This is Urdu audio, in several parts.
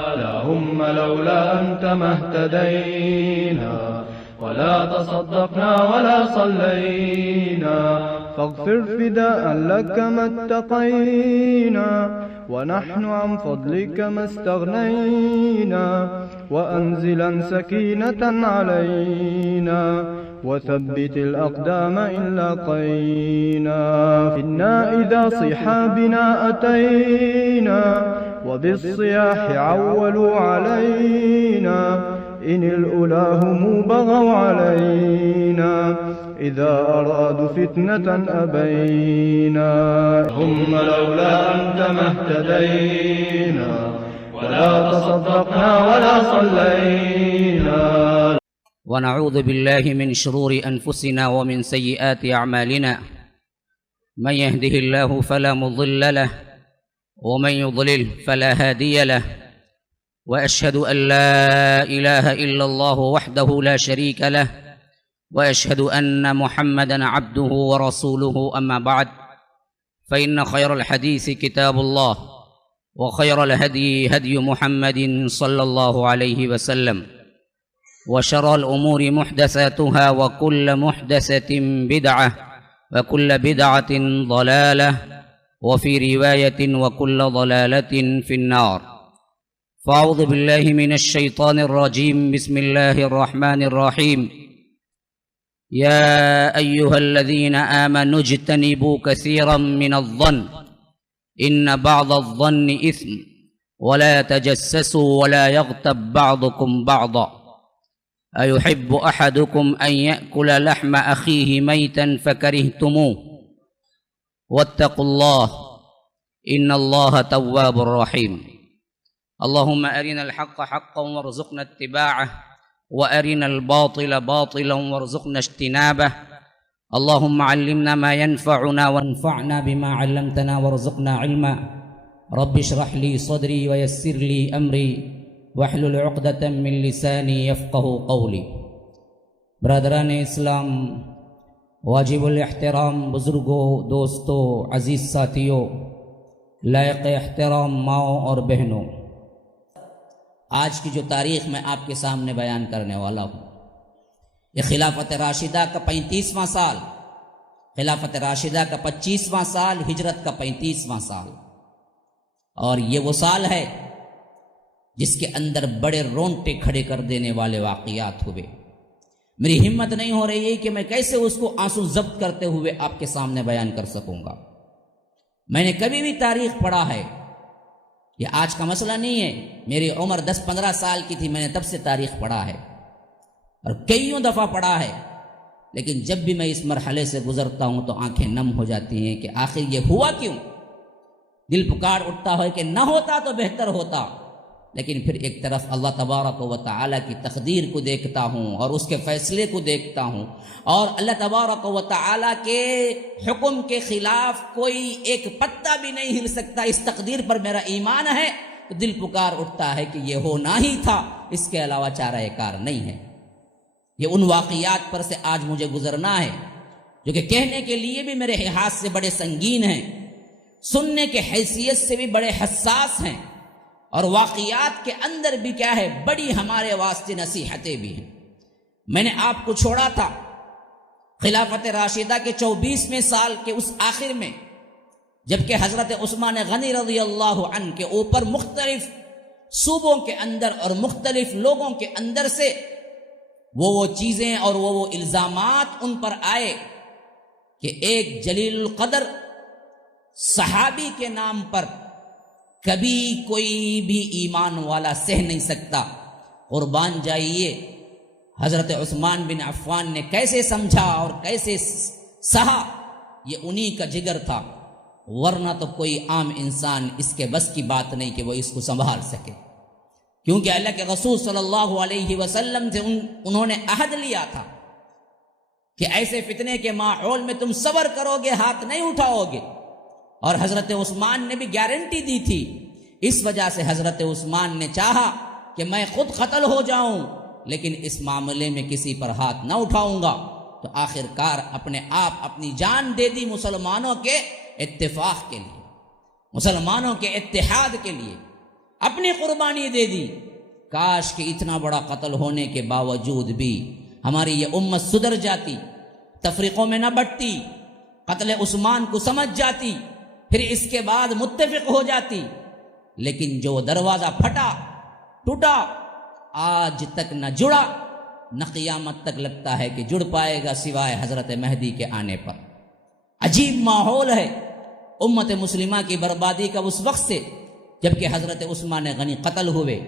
اللهم لولا أنت ما اهتدينا ولا تصدقنا ولا صلينا، فاغفر فداء لك ما اتقينا، ونحن عن فضلك ما استغنينا، وأنزلا سكينة علينا، وثبت الأقدام إن لاقينا، إنا إذا صحابنا أتينا، وبالصياح عولوا علينا، إن الأولى هم بغوا علينا، إذا أرادوا فتنة أبينا. هم لولا أنت ما اهتدينا ولا تصدقنا ولا صلينا. ونعوذ بالله من شرور أنفسنا ومن سيئات أعمالنا، من يهده الله فلا مضل له ومن يضلل فلا هادي له، وأشهد أن لا إله إلا الله وحده لا شريك له، وأشهد أن محمدًا عبده ورسوله. أما بعد، فإن خير الحديث كتاب الله، وخير الهدي هدي محمد صلى الله عليه وسلم، وشر الأمور محدثاتها، وكل محدثة بدعة، وكل بدعة ضلالة، وفي رواية وكل ضلالة في النار. فأعوذ بالله من الشيطان الرجيم. بسم الله الرحمن الرحيم. يا أيها الذين آمنوا اجتنبوا كثيرا من الظن إن بعض الظن إثم، ولا تجسسوا ولا يغتب بعضكم بعضا، أيحب أحدكم أن يأكل لحم أخيه ميتا فكرهتموه، واتقوا الله إن الله تواب رحيم. اللهم أرنا الحق حقا وارزقنا اتباعه، وأرنا الباطل باطلا وارزقنا اجتنابه. اللهم علمنا ما ينفعنا وانفعنا بما علمتنا وارزقنا علما. رب اشرح لي صدري ويسر لي أمري واحلل عقدة من لسانی یفقہ قولی. برادران اسلام، واجب الاحترام بزرگوں، دوستوں، عزیز ساتھیوں، لائق احترام ماؤں اور بہنوں، آج کی جو تاریخ میں آپ کے سامنے بیان کرنے والا ہوں، یہ خلافت راشدہ کا 35واں سال، خلافت راشدہ کا 25واں سال، ہجرت کا 35واں سال، اور یہ وہ سال ہے جس کے اندر بڑے رونگٹے کھڑے کر دینے والے واقعات ہوئے. میری ہمت نہیں ہو رہی ہے کہ میں کیسے اس کو آنسو ضبط کرتے ہوئے آپ کے سامنے بیان کر سکوں گا. میں نے کبھی بھی تاریخ پڑھا ہے، یہ آج کا مسئلہ نہیں ہے، میری عمر 10-15 سال کی تھی، میں نے تب سے تاریخ پڑھا ہے اور کئیوں دفعہ پڑھا ہے، لیکن جب بھی میں اس مرحلے سے گزرتا ہوں تو آنکھیں نم ہو جاتی ہیں کہ آخر یہ ہوا کیوں. دل پکار اٹھتا ہے کہ نہ ہوتا تو بہتر ہوتا، لیکن پھر ایک طرف اللہ تبارک و تعالیٰ کی تقدیر کو دیکھتا ہوں اور اس کے فیصلے کو دیکھتا ہوں، اور اللہ تبارک و تعالیٰ کے حکم کے خلاف کوئی ایک پتا بھی نہیں ہل سکتا، اس تقدیر پر میرا ایمان ہے، تو دل پکار اٹھتا ہے کہ یہ ہونا ہی تھا، اس کے علاوہ چارہ کار نہیں ہے. یہ ان واقعات پر سے آج مجھے گزرنا ہے جو کہ کہنے کے لیے بھی میرے ہاتھ سے بڑے سنگین ہیں، سننے کے حیثیت سے بھی بڑے حساس ہیں، اور واقعات کے اندر بھی کیا ہے، بڑی ہمارے واسطے نصیحتیں بھی ہیں. میں نے آپ کو چھوڑا تھا خلافت راشدہ کے 24ویں سال کے اس آخر میں، جبکہ حضرت عثمان غنی رضی اللہ عنہ کے اوپر مختلف صوبوں کے اندر اور مختلف لوگوں کے اندر سے وہ چیزیں اور وہ الزامات ان پر آئے کہ ایک جلیل القدر صحابی کے نام پر کبھی کوئی بھی ایمان والا سہ نہیں سکتا. قربان جائیے، حضرت عثمان بن عفان نے کیسے سمجھا اور کیسے سہا، یہ انہی کا جگر تھا، ورنہ تو کوئی عام انسان اس کے بس کی بات نہیں کہ وہ اس کو سنبھال سکے. کیونکہ اللہ کے رسول صلی اللہ علیہ وسلم سے انہوں نے عہد لیا تھا کہ ایسے فتنے کے ماحول میں تم صبر کرو گے، ہاتھ نہیں اٹھاؤ گے، اور حضرت عثمان نے بھی گارنٹی دی تھی. اس وجہ سے حضرت عثمان نے چاہا کہ میں خود قتل ہو جاؤں لیکن اس معاملے میں کسی پر ہاتھ نہ اٹھاؤں گا. تو آخر کار اپنے آپ اپنی جان دے دی مسلمانوں کے اتفاق کے لیے، مسلمانوں کے اتحاد کے لیے. اپنی قربانی دے دی. کاش کہ اتنا بڑا قتل ہونے کے باوجود بھی ہماری یہ امت سدھر جاتی، تفریقوں میں نہ بٹتی، قتل عثمان کو سمجھ جاتی، پھر اس کے بعد متفق ہو جاتی. لیکن جو دروازہ پھٹا، ٹوٹا، آج تک نہ جڑا، نہ قیامت تک لگتا ہے کہ جڑ پائے گا سوائے حضرت مہدی کے آنے پر. عجیب ماحول ہے امت مسلمہ کی بربادی کا اس وقت سے جبکہ حضرت عثمان غنی قتل ہوئے.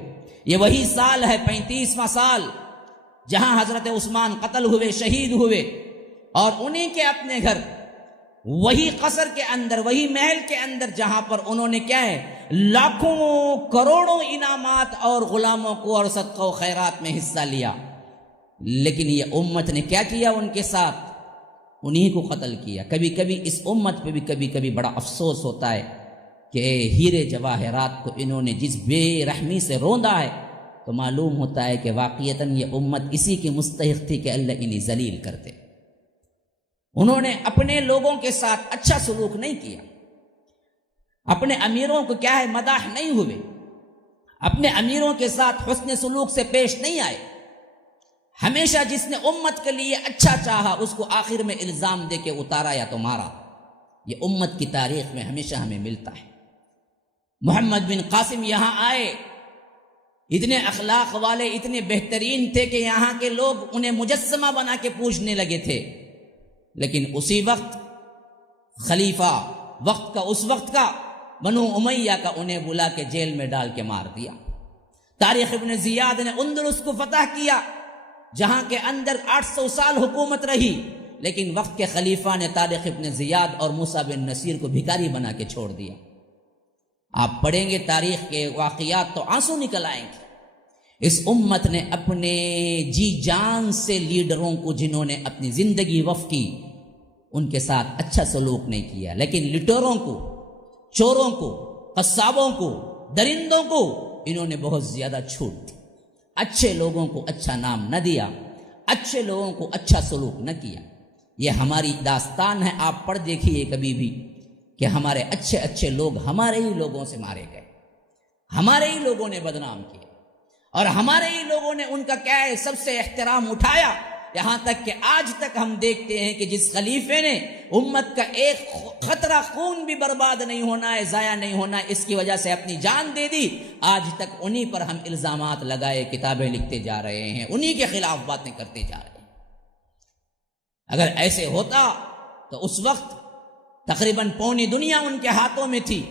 یہ وہی سال ہے 35واں سال جہاں حضرت عثمان قتل ہوئے، شہید ہوئے، اور انہی کے اپنے گھر، وہی قصر کے اندر، وہی محل کے اندر جہاں پر انہوں نے کیا ہے لاکھوں کروڑوں انعامات اور غلاموں کو اور صدقہ و خیرات میں حصہ لیا. لیکن یہ امت نے کیا کیا ان کے ساتھ؟ انہی کو قتل کیا. کبھی کبھی اس امت پہ بھی کبھی کبھی بڑا افسوس ہوتا ہے کہ ہیرے جواہرات کو انہوں نے جس بے رحمی سے روندا ہے تو معلوم ہوتا ہے کہ واقعتاً یہ امت اسی کی مستحق تھی کہ اللہ انہیں ذلیل کرتے. انہوں نے اپنے لوگوں کے ساتھ اچھا سلوک نہیں کیا، اپنے امیروں کو کیا ہے مداح نہیں ہوئے، اپنے امیروں کے ساتھ حسن سلوک سے پیش نہیں آئے. ہمیشہ جس نے امت کے لیے اچھا چاہا اس کو آخر میں الزام دے کے اتارا یا تو مارا. یہ امت کی تاریخ میں ہمیشہ ہمیں ملتا ہے. محمد بن قاسم یہاں آئے، اتنے اخلاق والے، اتنے بہترین تھے کہ یہاں کے لوگ انہیں مجسمہ بنا کے پوجنے لگے تھے. لیکن اسی وقت خلیفہ وقت کا، اس وقت کا بنو امیہ کا انہیں بلا کے جیل میں ڈال کے مار دیا. طارق ابن زیاد نے اندلس کو فتح کیا جہاں کے اندر 800 سال حکومت رہی، لیکن وقت کے خلیفہ نے طارق ابن زیاد اور موسیٰ بن نصیر کو بھکاری بنا کے چھوڑ دیا. آپ پڑھیں گے تاریخ کے واقعات تو آنسو نکل آئیں گے. اس امت نے اپنے جی جان سے لیڈروں کو جنہوں نے اپنی زندگی وقف کی ان کے ساتھ اچھا سلوک نہیں کیا، لیکن لٹوروں کو، چوروں کو، قصابوں کو، درندوں کو انہوں نے بہت زیادہ چھوٹ دی. اچھے لوگوں کو اچھا نام نہ دیا، اچھے لوگوں کو اچھا سلوک نہ کیا. یہ ہماری داستان ہے، آپ پڑھ دیکھیے کبھی بھی کہ ہمارے اچھے اچھے لوگ ہمارے ہی لوگوں سے مارے گئے، ہمارے ہی لوگوں نے بدنام کیے، اور ہمارے ہی لوگوں نے ان کا کیا ہے سب سے احترام اٹھایا. یہاں تک کہ آج تک ہم دیکھتے ہیں کہ جس خلیفے نے امت کا ایک قطرہ خون بھی برباد نہیں ہونا ہے، ضائع نہیں ہونا ہے، اس کی وجہ سے اپنی جان دے دی، آج تک انہی پر ہم الزامات لگائے کتابیں لکھتے جا رہے ہیں، انہی کے خلاف باتیں کرتے جا رہے ہیں. اگر ایسے ہوتا تو اس وقت تقریباً پوری دنیا ان کے ہاتھوں میں تھی.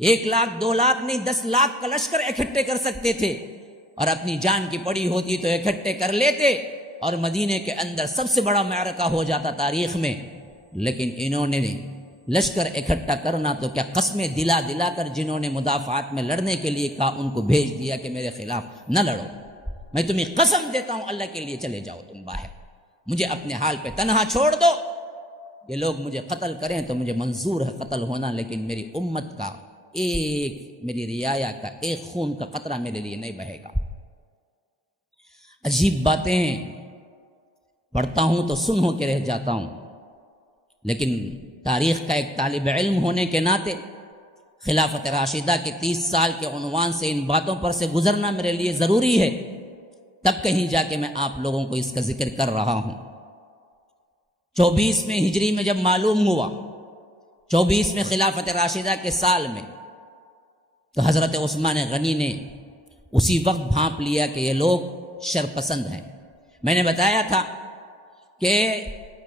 1 لاکھ 2 لاکھ نہیں 10 لاکھ کا لشکر اکٹھے کر سکتے تھے، اور اپنی جان کی پڑی ہوتی تو اکٹھے کر لیتے اور مدینے کے اندر سب سے بڑا معرکہ ہو جاتا تاریخ میں. لیکن انہوں نے لشکر اکٹھا کرنا تو کیا قسمیں دلا دلا کر جنہوں نے مدافعات میں لڑنے کے لیے کہا ان کو بھیج دیا کہ میرے خلاف نہ لڑو، میں تمہیں قسم دیتا ہوں اللہ کے لیے چلے جاؤ تم باہر، مجھے اپنے حال پہ تنہا چھوڑ دو. یہ لوگ مجھے قتل کریں تو مجھے منظور ہے قتل ہونا، لیکن میری امت کا ایک، میری رعایا کا ایک خون کا قطرہ میرے لیے نہیں بہے گا. عجیب باتیں پڑھتا ہوں تو سن ہو کے رہ جاتا ہوں، لیکن تاریخ کا ایک طالب علم ہونے کے ناطے خلافت راشدہ کے 30 سال کے عنوان سے ان باتوں پر سے گزرنا میرے لیے ضروری ہے، تب کہیں جا کے میں آپ لوگوں کو اس کا ذکر کر رہا ہوں. 24ویں ہجری میں جب معلوم ہوا، 24ویں خلافت راشدہ کے سال میں، تو حضرت عثمان غنی نے اسی وقت بھانپ لیا کہ یہ لوگ شرپسند ہیں. میں نے بتایا تھا کہ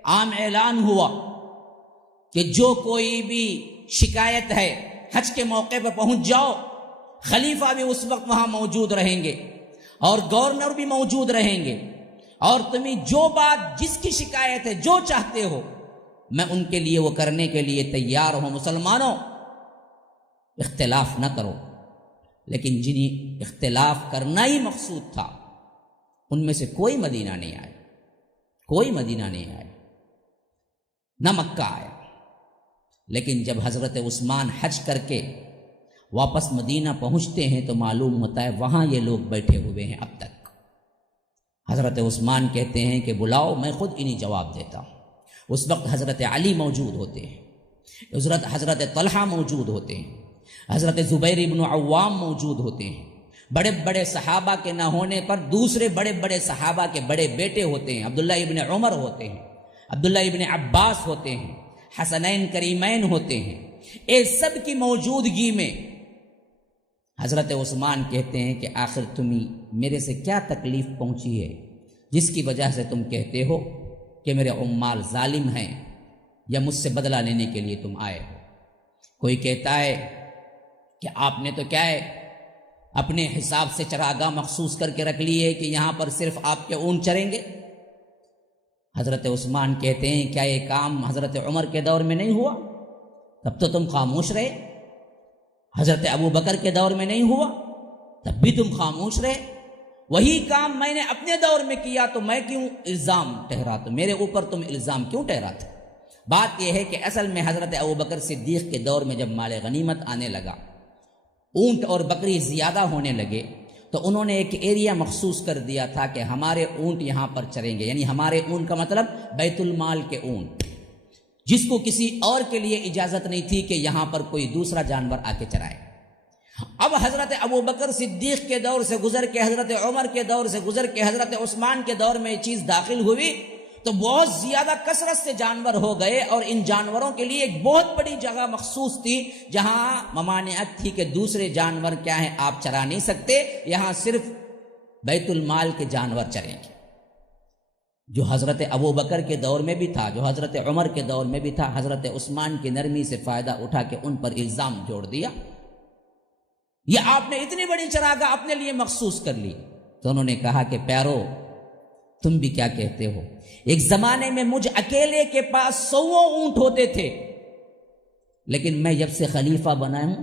عام اعلان ہوا کہ جو کوئی بھی شکایت ہے حج کے موقع پہ پہنچ جاؤ. خلیفہ بھی اس وقت وہاں موجود رہیں گے اور گورنر بھی موجود رہیں گے، اور تمہیں جو بات جس کی شکایت ہے جو چاہتے ہو میں ان کے لیے وہ کرنے کے لیے تیار ہوں. مسلمانوں اختلاف نہ کرو، لیکن جنہیں اختلاف کرنا ہی مقصود تھا ان میں سے کوئی مدینہ نہیں آئے، کوئی مدینہ نہیں آئے، نہ مکہ آیا. لیکن جب حضرت عثمان حج کر کے واپس مدینہ پہنچتے ہیں تو معلوم ہوتا ہے وہاں یہ لوگ بیٹھے ہوئے ہیں اب تک. حضرت عثمان کہتے ہیں کہ بلاؤ، میں خود انہیں جواب دیتا ہوں. اس وقت حضرت علی موجود ہوتے ہیں، حضرت طلحہ موجود ہوتے ہیں، حضرت زبیر ابن عوام موجود ہوتے ہیں. بڑے بڑے صحابہ کے نہ ہونے پر دوسرے بڑے بڑے صحابہ کے بڑے بیٹے ہوتے ہیں. عبداللہ ابن عمر ہوتے ہیں, عبداللہ ابن عباس ہوتے ہیں, حسنین کریمین ہوتے ہیں. اس سب کی موجودگی میں حضرت عثمان کہتے ہیں کہ آخر تمہیں میرے سے کیا تکلیف پہنچی ہے جس کی وجہ سے تم کہتے ہو کہ میرے عمال ظالم ہیں یا مجھ سے بدلہ لینے کے لیے تم آئے ہو. کوئی کہتا ہے کہ آپ نے تو کیا ہے اپنے حساب سے چراگاہ مخصوص کر کے رکھ لی ہے کہ یہاں پر صرف آپ کے اونٹ چریں گے. حضرت عثمان کہتے ہیں کیا یہ کام حضرت عمر کے دور میں نہیں ہوا؟ تب تو تم خاموش رہے. حضرت ابو بکر کے دور میں نہیں ہوا؟ تب بھی تم خاموش رہے. وہی کام میں نے اپنے دور میں کیا تو میں کیوں الزام ٹھہراتا؟ میرے اوپر تم الزام کیوں ٹھہراتے؟ بات یہ ہے کہ اصل میں حضرت ابو بکر صدیق کے دور میں جب مال غنیمت آنے لگا, اونٹ اور بکری زیادہ ہونے لگے, تو انہوں نے ایک ایریا مخصوص کر دیا تھا کہ ہمارے اونٹ یہاں پر چریں گے. یعنی ہمارے اونٹ کا مطلب بیت المال کے اونٹ, جس کو کسی اور کے لیے اجازت نہیں تھی کہ یہاں پر کوئی دوسرا جانور آ کے چرائے. اب حضرت ابو بکر صدیق کے دور سے گزر کے, حضرت عمر کے دور سے گزر کے, حضرت عثمان کے دور میں یہ چیز داخل ہوئی تو بہت زیادہ کثرت سے جانور ہو گئے, اور ان جانوروں کے لیے ایک بہت بڑی جگہ مخصوص تھی جہاں ممانعت تھی کہ دوسرے جانور کیا ہیں آپ چرا نہیں سکتے, یہاں صرف بیت المال کے جانور چریں گے. جو حضرت ابو بکر کے دور میں بھی تھا, جو حضرت عمر کے دور میں بھی تھا, حضرت عثمان کی نرمی سے فائدہ اٹھا کے ان پر الزام جوڑ دیا. یہ آپ نے اتنی بڑی چراگاہ اپنے لیے مخصوص کر لی. تو انہوں نے کہا کہ پیارو تم بھی کیا کہتے ہو؟ ایک زمانے میں مجھ اکیلے کے پاس 100 اونٹ ہوتے تھے, لیکن میں جب سے خلیفہ بنا ہوں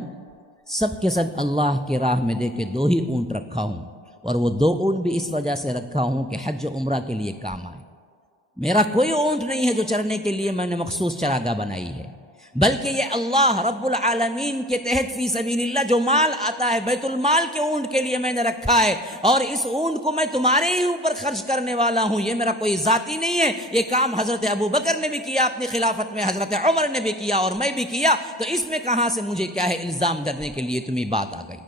سب کے سب اللہ کی راہ میں دے کے 2 ہی اونٹ رکھا ہوں, اور وہ 2 اونٹ بھی اس وجہ سے رکھا ہوں کہ حج عمرہ کے لیے کام آئے. میرا کوئی اونٹ نہیں ہے جو چرنے کے لیے میں نے مخصوص چراگاہ بنائی ہے, بلکہ یہ اللہ رب العالمین کے تحت فی سبیل اللہ جو مال آتا ہے بیت المال کے اونٹ کے لیے میں نے رکھا ہے, اور اس اونٹ کو میں تمہارے ہی اوپر خرچ کرنے والا ہوں. یہ میرا کوئی ذاتی نہیں ہے. یہ کام حضرت ابو بکر نے بھی کیا اپنی خلافت میں, حضرت عمر نے بھی کیا, اور میں بھی کیا. تو اس میں کہاں سے مجھے کیا ہے الزام درنے کے لیے تمہیں بات آ گئی؟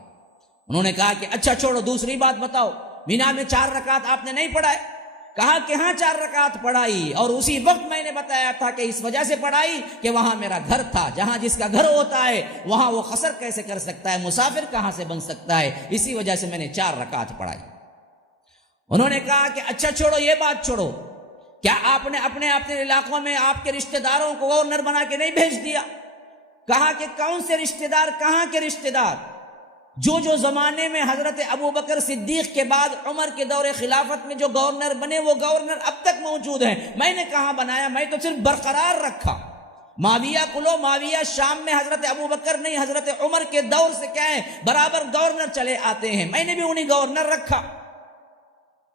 انہوں نے کہا کہ اچھا چھوڑو, دوسری بات بتاؤ, مینا میں 4 رکعت آپ نے نہیں پڑھائے؟ کہا کہ ہاں 4 رکعت پڑھائی, اور اسی وقت میں نے بتایا تھا کہ اس وجہ سے پڑھائی کہ وہاں میرا گھر تھا. جہاں جس کا گھر ہوتا ہے وہاں وہ قصر کیسے کر سکتا ہے, مسافر کہاں سے بن سکتا ہے, اسی وجہ سے میں نے 4 رکعت پڑھائی. انہوں نے کہا کہ اچھا چھوڑو, یہ بات چھوڑو, کیا آپ نے اپنے علاقوں میں آپ کے رشتہ داروں کو گورنر بنا کے نہیں بھیج دیا؟ کہا کہ کون سے رشتہ دار, کہاں کے رشتہ دار؟ جو زمانے میں حضرت ابو بکر صدیق کے بعد عمر کے دور خلافت میں جو گورنر بنے وہ گورنر اب تک موجود ہیں. میں نے کہاں بنایا, میں تو صرف برقرار رکھا. معاویہ کو لو, معاویہ شام میں حضرت ابو بکر نہیں حضرت عمر کے دور سے کیا ہے برابر گورنر چلے آتے ہیں, میں نے بھی انہیں گورنر رکھا.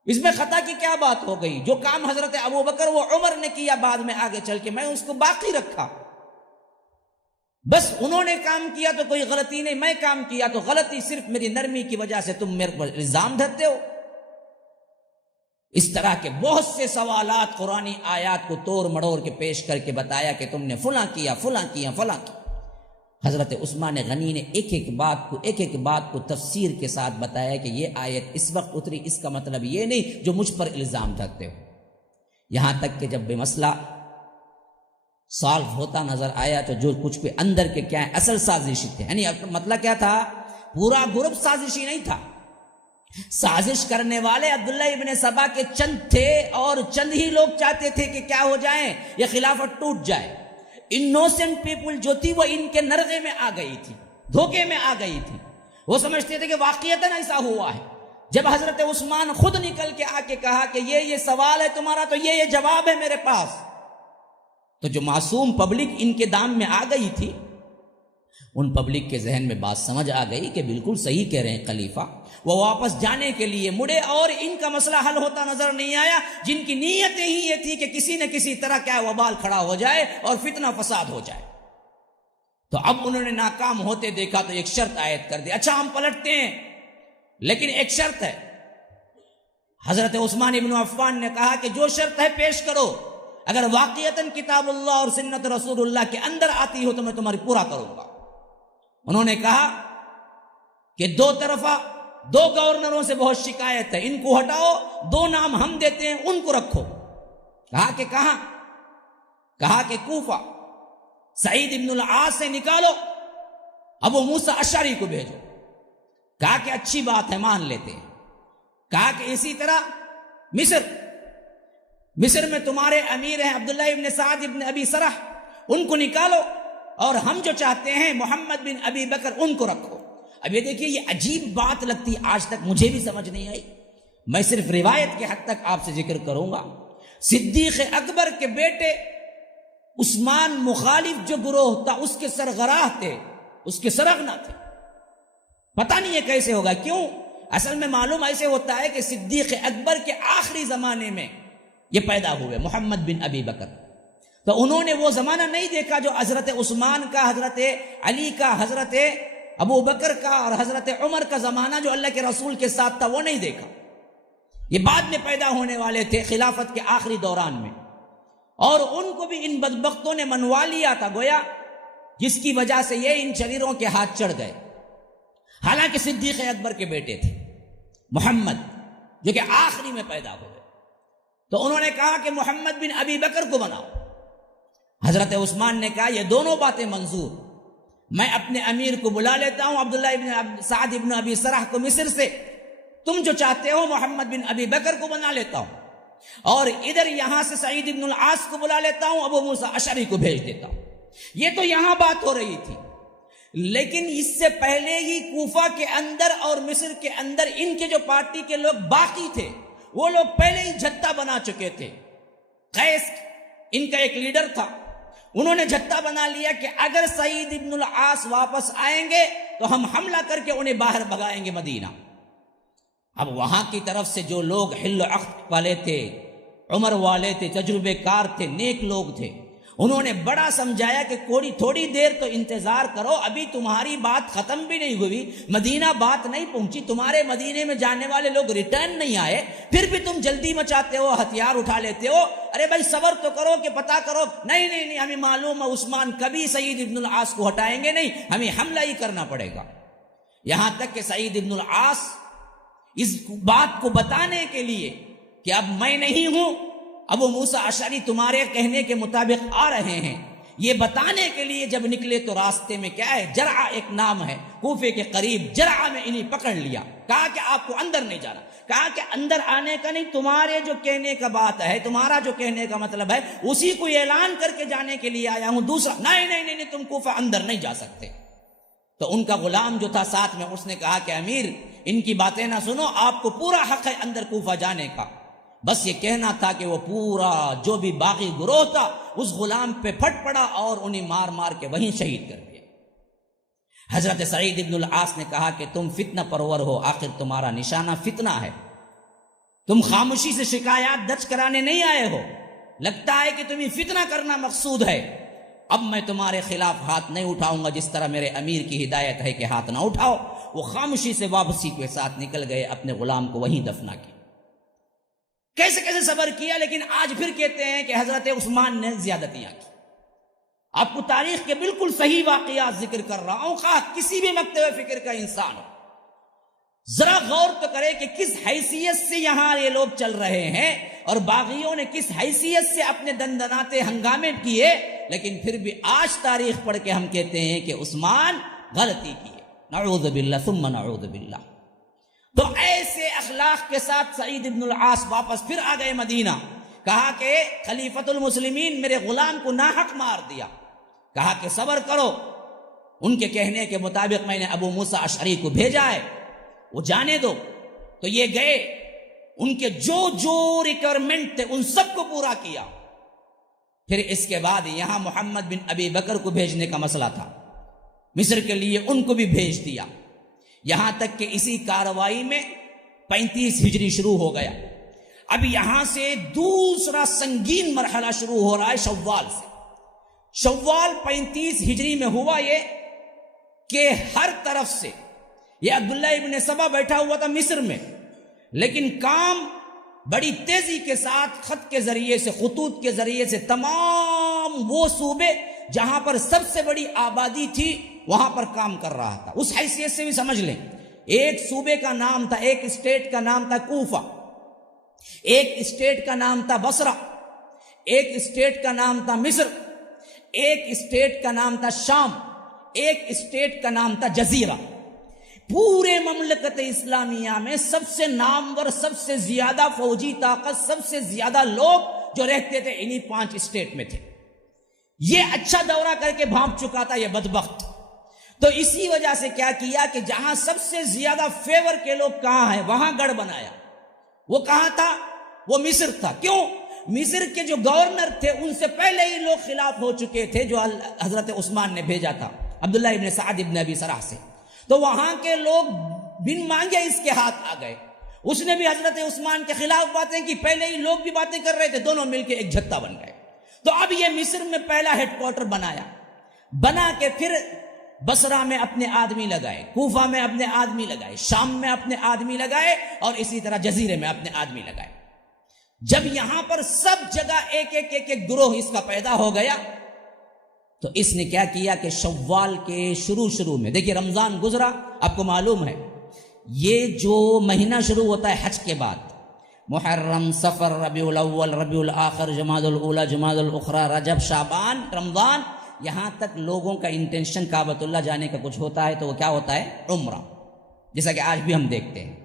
اس میں خطا کی کیا بات ہو گئی؟ جو کام حضرت ابو بکر وہ عمر نے کیا بعد میں آگے چل کے, میں اس کو باقی رکھا. بس انہوں نے کام کیا تو کوئی غلطی نہیں, میں کام کیا تو غلطی. صرف میری نرمی کی وجہ سے تم میرے پر الزام دھرتے ہو. اس طرح کے بہت سے سوالات قرآنی آیات کو توڑ مڑوڑ کے پیش کر کے بتایا کہ تم نے فلاں کیا, فلاں کیا, فلاں کیا. حضرت عثمان غنی نے ایک ایک بات کو تفسیر کے ساتھ بتایا کہ یہ آیت اس وقت اتری, اس کا مطلب یہ نہیں جو مجھ پر الزام دھرتے ہو. یہاں تک کہ جب بھی مسئلہ سالو ہوتا نظر آیا تو جو کچھ بھی اندر کے کیا ہے اصل سازشی تھے, یعنی مطلب کیا تھا, پورا گروپ سازشی نہیں تھا. سازش کرنے والے عبداللہ ابن سبا کے چند تھے, اور چند ہی لوگ چاہتے تھے کہ کیا ہو جائیں, یہ خلافت ٹوٹ جائے. انوسنٹ پیپل جو تھی وہ ان کے نرغے میں آ گئی تھی, دھوکے میں آ گئی تھی. وہ سمجھتے تھے کہ واقعتاً ایسا ہوا ہے. جب حضرت عثمان خود نکل کے آ کے کہا کہ یہ سوال ہے تمہارا تو یہ جواب ہے میرے پاس, تو جو معصوم پبلک ان کے دام میں آ گئی تھی, ان پبلک کے ذہن میں بات سمجھ آ گئی کہ بالکل صحیح کہہ رہے ہیں خلیفہ. وہ واپس جانے کے لیے مڑے, اور ان کا مسئلہ حل ہوتا نظر نہیں آیا. جن کی نیتیں ہی یہ تھی کہ کسی نہ کسی طرح کیا وبال کھڑا ہو جائے اور فتنہ فساد ہو جائے. تو اب انہوں نے ناکام ہوتے دیکھا تو ایک شرط عائد کر دی, اچھا ہم پلٹتے ہیں لیکن ایک شرط ہے. حضرت عثمان ابن عفان نے کہا کہ جو شرط ہے پیش کرو, اگر واقعتاً کتاب اللہ اور سنت رسول اللہ کے اندر آتی ہو تو میں تمہاری پورا کروں گا. انہوں نے کہا کہ دو طرفہ دو گورنروں سے بہت شکایت ہے، ان کو ہٹاؤ، دو نام ہم دیتے ہیں ان کو رکھو۔ کہا کہ کہاں؟ کہا کہ کوفہ۔ سعید ابن العاص سے نکالو، ابو موسیٰ اشعری کو بھیجو۔ کہا کہ اچھی بات ہے، مان لیتے ہیں۔ کہا کہ اسی طرح مصر میں تمہارے امیر ہیں عبداللہ ابن سعد ابن ابی سرح، ان کو نکالو، اور ہم جو چاہتے ہیں محمد بن ابی بکر ان کو رکھو۔ اب یہ دیکھیے، یہ عجیب بات لگتی، آج تک مجھے بھی سمجھ نہیں آئی، میں صرف روایت کے حد تک آپ سے ذکر کروں گا۔ صدیق اکبر کے بیٹے عثمان مخالف جو گروہ تھا اس کے سرغراہ تھے، اس کے سرغنہ تھے۔ پتہ نہیں یہ کیسے ہوگا، کیوں؟ اصل میں معلوم ایسے ہوتا ہے کہ صدیق اکبر کے آخری زمانے میں یہ پیدا ہوئے محمد بن ابی بکر، تو انہوں نے وہ زمانہ نہیں دیکھا جو حضرت عثمان کا، حضرت علی کا، حضرت ابو بکر کا اور حضرت عمر کا زمانہ جو اللہ کے رسول کے ساتھ تھا، وہ نہیں دیکھا۔ یہ بعد میں پیدا ہونے والے تھے خلافت کے آخری دوران میں، اور ان کو بھی ان بدبختوں نے منوا لیا تھا گویا، جس کی وجہ سے یہ ان شریروں کے ہاتھ چڑھ گئے۔ حالانکہ صدیق اکبر کے بیٹے تھے محمد، جو کہ آخری میں پیدا ہوئے، تو انہوں نے کہا کہ محمد بن ابی بکر کو بناؤ۔ حضرت عثمان نے کہا یہ دونوں باتیں منظور، میں اپنے امیر کو بلا لیتا ہوں عبداللہ ابن سعد ابن ابی سرح کو مصر سے، تم جو چاہتے ہو محمد بن ابی بکر کو بنا لیتا ہوں، اور ادھر یہاں سے سعید ابن العاص کو بلا لیتا ہوں، ابو موسیٰ اشعری کو بھیج دیتا ہوں۔ یہ تو یہاں بات ہو رہی تھی، لیکن اس سے پہلے ہی کوفہ کے اندر اور مصر کے اندر ان کے جو پارٹی کے لوگ باقی تھے، وہ لوگ پہلے ہی جتھا بنا چکے تھے۔ قیس ان کا ایک لیڈر تھا، انہوں نے جتھا بنا لیا کہ اگر سعید ابن العاص واپس آئیں گے تو ہم حملہ کر کے انہیں باہر بھگائیں گے مدینہ۔ اب وہاں کی طرف سے جو لوگ حل و عقد والے تھے، عمر والے تھے، تجربے کار تھے، نیک لوگ تھے، انہوں نے بڑا سمجھایا کہ تھوڑی دیر تو انتظار کرو، ابھی تمہاری بات ختم بھی نہیں ہوئی، مدینہ بات نہیں پہنچی، تمہارے مدینے میں جانے والے لوگ ریٹرن نہیں آئے، پھر بھی تم جلدی مچاتے ہو، ہتھیار اٹھا لیتے ہو۔ ارے بھائی صبر تو کرو کہ پتہ کرو۔ نہیں، ہمیں معلوم ہے عثمان کبھی سعید ابن العاص کو ہٹائیں گے نہیں، ہمیں حملہ ہی کرنا پڑے گا۔ یہاں تک کہ سعید ابن العاص اس بات کو بتانے کے لیے کہ اب میں نہیں ہوں، ابو موسیٰ اشعری تمہارے کہنے کے مطابق آ رہے ہیں، یہ بتانے کے لیے جب نکلے تو راستے میں کیا ہے، جرعہ ایک نام ہے کوفے کے قریب، جرعہ میں انہیں پکڑ لیا، کہا کہ آپ کو اندر نہیں جانا، کہا کہ اندر آنے کا نہیں، تمہارے جو کہنے کا بات ہے، تمہارا جو کہنے کا مطلب ہے اسی کو اعلان کر کے جانے کے لیے آیا ہوں۔ دوسرا نہیں، تم کوفہ اندر نہیں جا سکتے۔ تو ان کا غلام جو تھا ساتھ میں، اس نے کہا کہ امیر ان کی باتیں نہ سنو، آپ کو پورا حق ہے اندر کوفہ جانے کا، بس یہ کہنا تھا کہ وہ پورا جو بھی باغی گروہ تھا اس غلام پہ پھٹ پڑا اور انہیں مار مار کے وہیں شہید کر دیا۔ حضرت سعید ابن العاص نے کہا کہ تم فتنہ پرور ہو، آخر تمہارا نشانہ فتنہ ہے، تم خاموشی سے شکایات درج کرانے نہیں آئے ہو، لگتا ہے کہ تمہیں فتنہ کرنا مقصود ہے، اب میں تمہارے خلاف ہاتھ نہیں اٹھاؤں گا، جس طرح میرے امیر کی ہدایت ہے کہ ہاتھ نہ اٹھاؤ۔ وہ خاموشی سے واپسی کے ساتھ نکل گئے، اپنے غلام کو وہیں دفنا کیا۔ کیسے کیسے صبر کیا، لیکن آج پھر کہتے ہیں کہ حضرت عثمان نے زیادتیاں کی۔ آپ کو تاریخ کے بالکل صحیح واقعات ذکر کر رہا ہوں، خواہ کسی بھی مکتب فکر کا انسان ہو، ذرا غور تو کرے کہ کس حیثیت سے یہاں یہ لوگ چل رہے ہیں، اور باغیوں نے کس حیثیت سے اپنے دندناتے ہنگامے کیے، لیکن پھر بھی آج تاریخ پڑھ کے ہم کہتے ہیں کہ عثمان غلطی کی ہے، نعوذ باللہ ثم نعوذ باللہ۔ تو ایسے اخلاق کے ساتھ سعید ابن العاص واپس پھر آ گئے مدینہ، کہا کہ خلیفۃ المسلمین میرے غلام کو ناحق مار دیا، کہا کہ صبر کرو، ان کے کہنے کے مطابق میں نے ابو موسیٰ اشعری کو بھیجا ہے، وہ جانے دو۔ تو یہ گئے، ان کے جو ریکوائرمنٹ تھے ان سب کو پورا کیا۔ پھر اس کے بعد یہاں محمد بن ابی بکر کو بھیجنے کا مسئلہ تھا، مصر کے لیے ان کو بھی بھیج دیا، یہاں تک کہ اسی کارروائی میں 35 ہجری شروع ہو گیا۔ اب یہاں سے دوسرا سنگین مرحلہ شروع ہو رہا ہے شوال سے۔ شوال 35 ہجری میں ہوا یہ کہ ہر طرف سے یہ عبداللہ ابن سبا بیٹھا ہوا تھا مصر میں، لیکن کام بڑی تیزی کے ساتھ خط کے ذریعے سے، خطوط کے ذریعے سے تمام وہ صوبے جہاں پر سب سے بڑی آبادی تھی وہاں پر کام کر رہا تھا. اس حیثیت سے بھی سمجھ لیں, ایک صوبے کا نام تھا, ایک اسٹیٹ کا نام تھا کوفہ, ایک اسٹیٹ کا نام تھا بصرہ, ایک اسٹیٹ کا نام تھا مصر, ایک اسٹیٹ کا نام تھا شام, ایک اسٹیٹ کا نام تھا جزیرہ. پورے مملکت اسلامیہ میں سب سے نامور, سب سے زیادہ فوجی طاقت, سب سے زیادہ لوگ جو رہتے تھے انہی 5 اسٹیٹ میں تھے. یہ اچھا دورہ کر کے بھانپ چکا تھا یہ بدبخت. تو اسی وجہ سے کیا کیا کہ جہاں سب سے زیادہ فیور کے لوگ کہاں ہیں وہاں گڑھ بنایا. وہ کہاں تھا؟ وہ مصر تھا. کیوں؟ مصر کے جو گورنر تھے ان سے پہلے ہی لوگ خلاف ہو چکے تھے جو حضرت عثمان نے بھیجا تھا عبداللہ ابن سعد ابن ابی سرح سے. تو وہاں کے لوگ بن مانگے اس کے ہاتھ آ گئے. اس نے بھی حضرت عثمان کے خلاف باتیں کی, پہلے ہی لوگ بھی باتیں کر رہے تھے, دونوں مل کے ایک جھتہ بن گئے. تو اب یہ مصر میں پہلا ہیڈ کوارٹر بنایا, بنا کے پھر بصرہ میں اپنے آدمی لگائے, کوفہ میں اپنے آدمی لگائے, شام میں اپنے آدمی لگائے, اور اسی طرح جزیرے میں اپنے آدمی لگائے. جب یہاں پر سب جگہ ایک ایک ایک ایک گروہ اس کا پیدا ہو گیا تو اس نے کیا کیا کہ شوال کے شروع میں, دیکھیے رمضان گزرا, آپ کو معلوم ہے یہ جو مہینہ شروع ہوتا ہے حج کے بعد, محرم, صفر, ربیع الاول, ربیع الاخر, جمادی الاولی, جمادی الاخری, رجب, شعبان, رمضان, یہاں تک لوگوں کا انٹینشن کعبۃ اللہ جانے کا کچھ ہوتا ہے تو وہ کیا ہوتا ہے؟ عمرہ. جیسا کہ آج بھی ہم دیکھتے ہیں